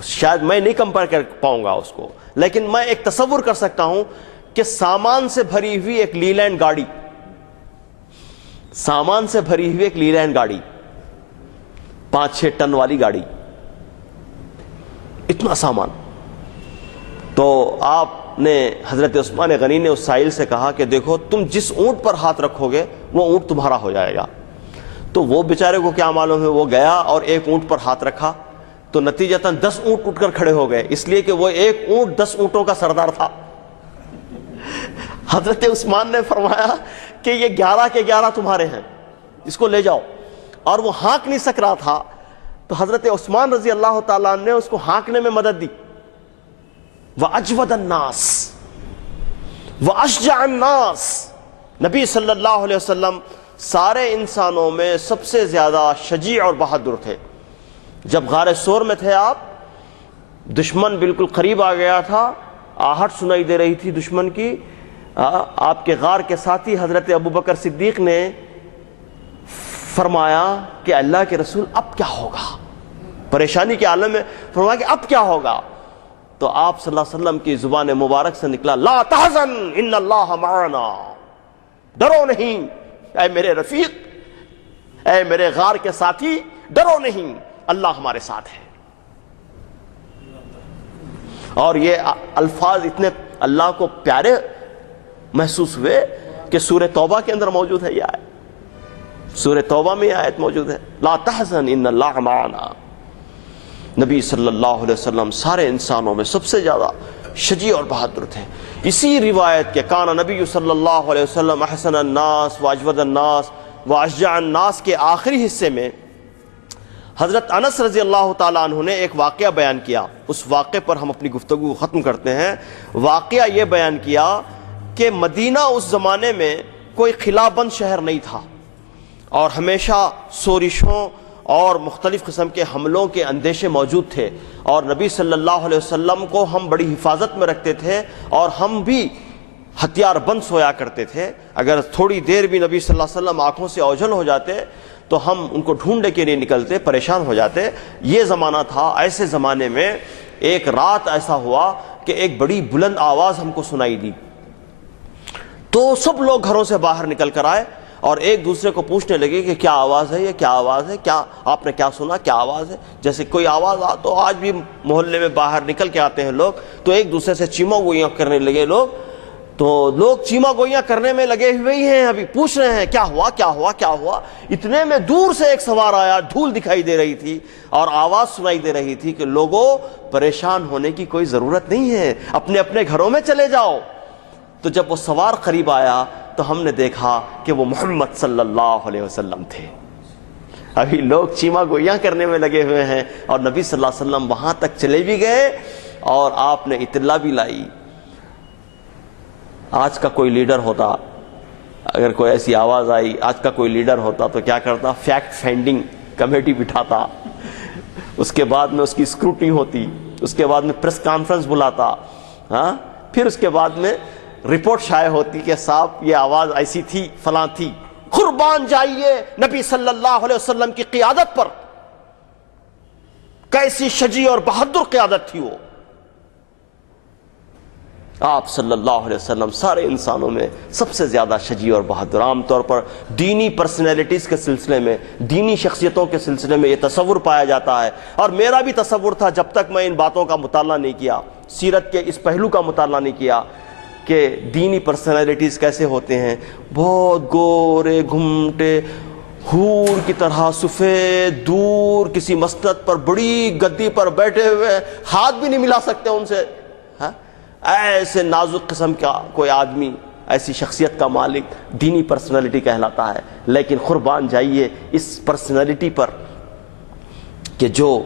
شاید میں نہیں کمپیئر کر پاؤں گا اس کو، لیکن میں ایک تصور کر سکتا ہوں کہ سامان سے بھری ہوئی ایک لیلینڈ گاڑی، سامان سے بھری ہوئی ایک لیلینڈ گاڑی، 5-6 ٹن والی گاڑی، اتنا سامان. تو آپ نے حضرت عثمان غنی نے اس سائل سے کہا کہ دیکھو تم جس اونٹ پر ہاتھ رکھو گے وہ اونٹ تمہارا ہو جائے گا. تو وہ بیچارے کو کیا معلوم ہے، وہ گیا اور ایک اونٹ پر ہاتھ رکھا تو نتیجتاً 10 اونٹ اٹھ کر کھڑے ہو گئے، اس لیے کہ وہ ایک اونٹ 10 اونٹوں کا سردار تھا. حضرت عثمان نے فرمایا کہ یہ 11 کے 11 تمہارے ہیں، اس کو لے جاؤ. اور وہ ہانک نہیں سک رہا تھا تو حضرت عثمان رضی اللہ تعالیٰ نے اس کو ہانکنے میں مدد دی. وَأَجْوَدَ النَّاسِ وَأَشْجَعَ النَّاسِ، نبی صلی اللہ علیہ وسلم سارے انسانوں میں سب سے زیادہ شجیع اور بہادر تھے. جب غار سور میں تھے آپ، دشمن بالکل قریب آ گیا تھا، آہٹ سنائی دے رہی تھی دشمن کی. آپ کے غار کے ساتھی حضرت ابوبکر صدیق نے فرمایا کہ اللہ کے رسول اب کیا ہوگا، پریشانی کے عالم میں فرمایا کہ اب کیا ہوگا. تو آپ صلی اللہ علیہ وسلم کی زبان مبارک سے نکلا لا تحزن ان اللہ معنا، ڈرو نہیں اے میرے رفیق، اے میرے غار کے ساتھی، ڈرو نہیں، اللہ ہمارے ساتھ ہے. اور یہ الفاظ اتنے اللہ کو پیارے محسوس ہوئے کہ سورہ توبہ کے اندر موجود ہے. یہ آیت سورہ توبہ میں یہ آیت موجود ہے، لا تحزن ان اللہ معنا. نبی صلی اللہ علیہ وسلم سارے انسانوں میں سب سے زیادہ شجیع اور بہادر تھے. اسی روایت کے کان نبی صلی اللہ علیہ وسلم احسن الناس واجود الناس واشجع الناس کے آخری حصے میں حضرت انس رضی اللہ تعالیٰ عنہ نے ایک واقعہ بیان کیا. اس واقعے پر ہم اپنی گفتگو ختم کرتے ہیں. واقعہ یہ بیان کیا کہ مدینہ اس زمانے میں کوئی قلعہ بند شہر نہیں تھا اور ہمیشہ سورشوں اور مختلف قسم کے حملوں کے اندیشے موجود تھے، اور نبی صلی اللہ علیہ وسلم کو ہم بڑی حفاظت میں رکھتے تھے اور ہم بھی ہتھیار بند سویا کرتے تھے۔ اگر تھوڑی دیر بھی نبی صلی اللہ علیہ وسلم آنکھوں سے اوجھل ہو جاتے تو ہم ان کو ڈھونڈنے کے لیے نکلتے، پریشان ہو جاتے۔ یہ زمانہ تھا۔ ایسے زمانے میں ایک رات ایسا ہوا کہ ایک بڑی بلند آواز ہم کو سنائی دی، تو سب لوگ گھروں سے باہر نکل کر آئے اور ایک دوسرے کو پوچھنے لگے کہ کیا آواز ہے، یہ کیا آواز ہے، کیا آپ نے کیا سنا، کیا آواز ہے؟ جیسے کوئی آواز تو آج بھی محلے میں باہر نکل کے آتے ہیں لوگ، تو ایک دوسرے سے چیما گوئیاں کرنے لگے لوگ، تو لوگ چیما گوئیاں کرنے میں لگے ہوئے ہی ہیں، ابھی پوچھ رہے ہیں کیا ہوا کیا ہوا کیا ہوا۔ اتنے میں دور سے ایک سوار آیا، دھول دکھائی دے رہی تھی اور آواز سنائی دے رہی تھی کہ لوگوں پریشان ہونے کی کوئی ضرورت نہیں ہے، اپنے اپنے گھروں میں چلے جاؤ۔ تو جب وہ سوار قریب آیا تو ہم نے دیکھا کہ وہ محمد صلی اللہ علیہ وسلم تھے۔ ابھی لوگ چیما گوئیاں کرنے میں لگے ہوئے ہیں اور نبی صلی اللہ علیہ وسلم وہاں تک چلے بھی گئے اور آپ نے اطلاع بھی لائی۔ آج کا کوئی لیڈر ہوتا، اگر کوئی ایسی آواز آئی، آج کا کوئی لیڈر ہوتا تو کیا کرتا؟ فیکٹ فائنڈنگ کمیٹی بٹھاتا، اس کے بعد میں اس کی اسکروٹنی ہوتی، اس کے بعد میں پریس کانفرنس بلاتا، ہاں، پھر اس کے بعد میں رپورٹ شائع ہوتی کہ صاحب یہ آواز ایسی تھی، فلاں تھی۔ قربان جائیے نبی صلی اللہ علیہ وسلم کی قیادت پر، کیسی شجیع اور بہادر قیادت تھی وہ۔ آپ صلی اللہ علیہ وسلم سارے انسانوں میں سب سے زیادہ شجیع اور بہادر۔ عام طور پر دینی پرسنالٹیز کے سلسلے میں، دینی شخصیتوں کے سلسلے میں یہ تصور پایا جاتا ہے، اور میرا بھی تصور تھا جب تک میں ان باتوں کا مطالعہ نہیں کیا، سیرت کے اس پہلو کا مطالعہ نہیں کیا کہ دینی پرسنالٹیز کیسے ہوتے ہیں، بہت گورے گھمٹے حور کی طرح سفید، دور کسی مسند پر بڑی گدی پر بیٹھے ہوئے، ہاتھ بھی نہیں ملا سکتے ان سے، ایسے نازک قسم کا کوئی آدمی، ایسی شخصیت کا مالک دینی پرسنالٹی کہلاتا ہے۔ لیکن قربان جائیے اس پرسنالٹی پر کہ جو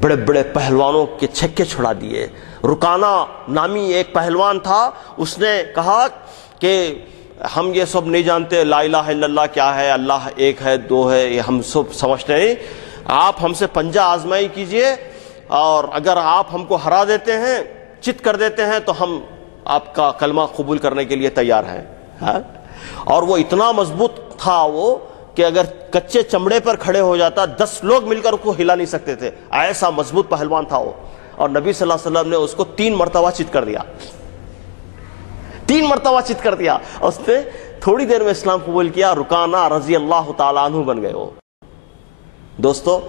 بڑے بڑے پہلوانوں کے چھکے چھڑا دیے۔ رکانہ نامی ایک پہلوان تھا، اس نے کہا کہ ہم یہ سب نہیں جانتے، لا الہ الا اللہ کیا ہے، اللہ ایک ہے، دو ہے، یہ ہم سب سمجھتے ہیں، آپ ہم سے پنجہ آزمائی کیجئے، اور اگر آپ ہم کو ہرا دیتے ہیں، چت کر دیتے ہیں، تو ہم آپ کا کلمہ قبول کرنے کے لیے تیار ہیں۔ اور وہ اتنا مضبوط تھا وہ کہ اگر کچے چمڑے پر کھڑے ہو جاتا 10 لوگ مل کر اس کو ہلا نہیں سکتے تھے، ایسا مضبوط پہلوان تھا وہ۔ اور نبی صلی اللہ علیہ وسلم نے اس کو 3 مرتبہ چت کر دیا، 3 مرتبہ چت کر دیا، اس نے تھوڑی دیر میں اسلام قبول کیا، رکانہ رضی اللہ تعالیٰ عنہ بن گئے وہ۔ دوستو،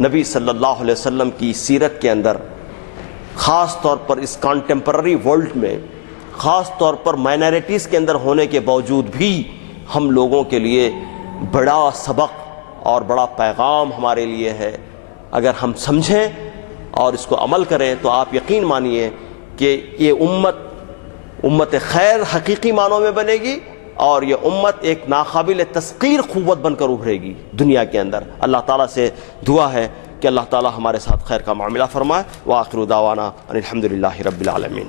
نبی صلی اللہ علیہ وسلم کی سیرت کے اندر، خاص طور پر اس کانٹمپرری ورلڈ میں، خاص طور پر مائنارٹیز کے اندر ہونے کے باوجود بھی ہم لوگوں کے لیے بڑا سبق اور بڑا پیغام ہمارے لیے ہے۔ اگر ہم سمجھیں اور اس کو عمل کریں تو آپ یقین مانیے کہ یہ امت خیر حقیقی معنوں میں بنے گی، اور یہ امت ایک ناقابل تسخیر قوت بن کر ابھرے گی دنیا کے اندر۔ اللہ تعالیٰ سے دعا ہے کہ اللہ تعالیٰ ہمارے ساتھ خیر کا معاملہ فرمائے۔ وآخر دعوانا ان الحمد للہ رب العالمین۔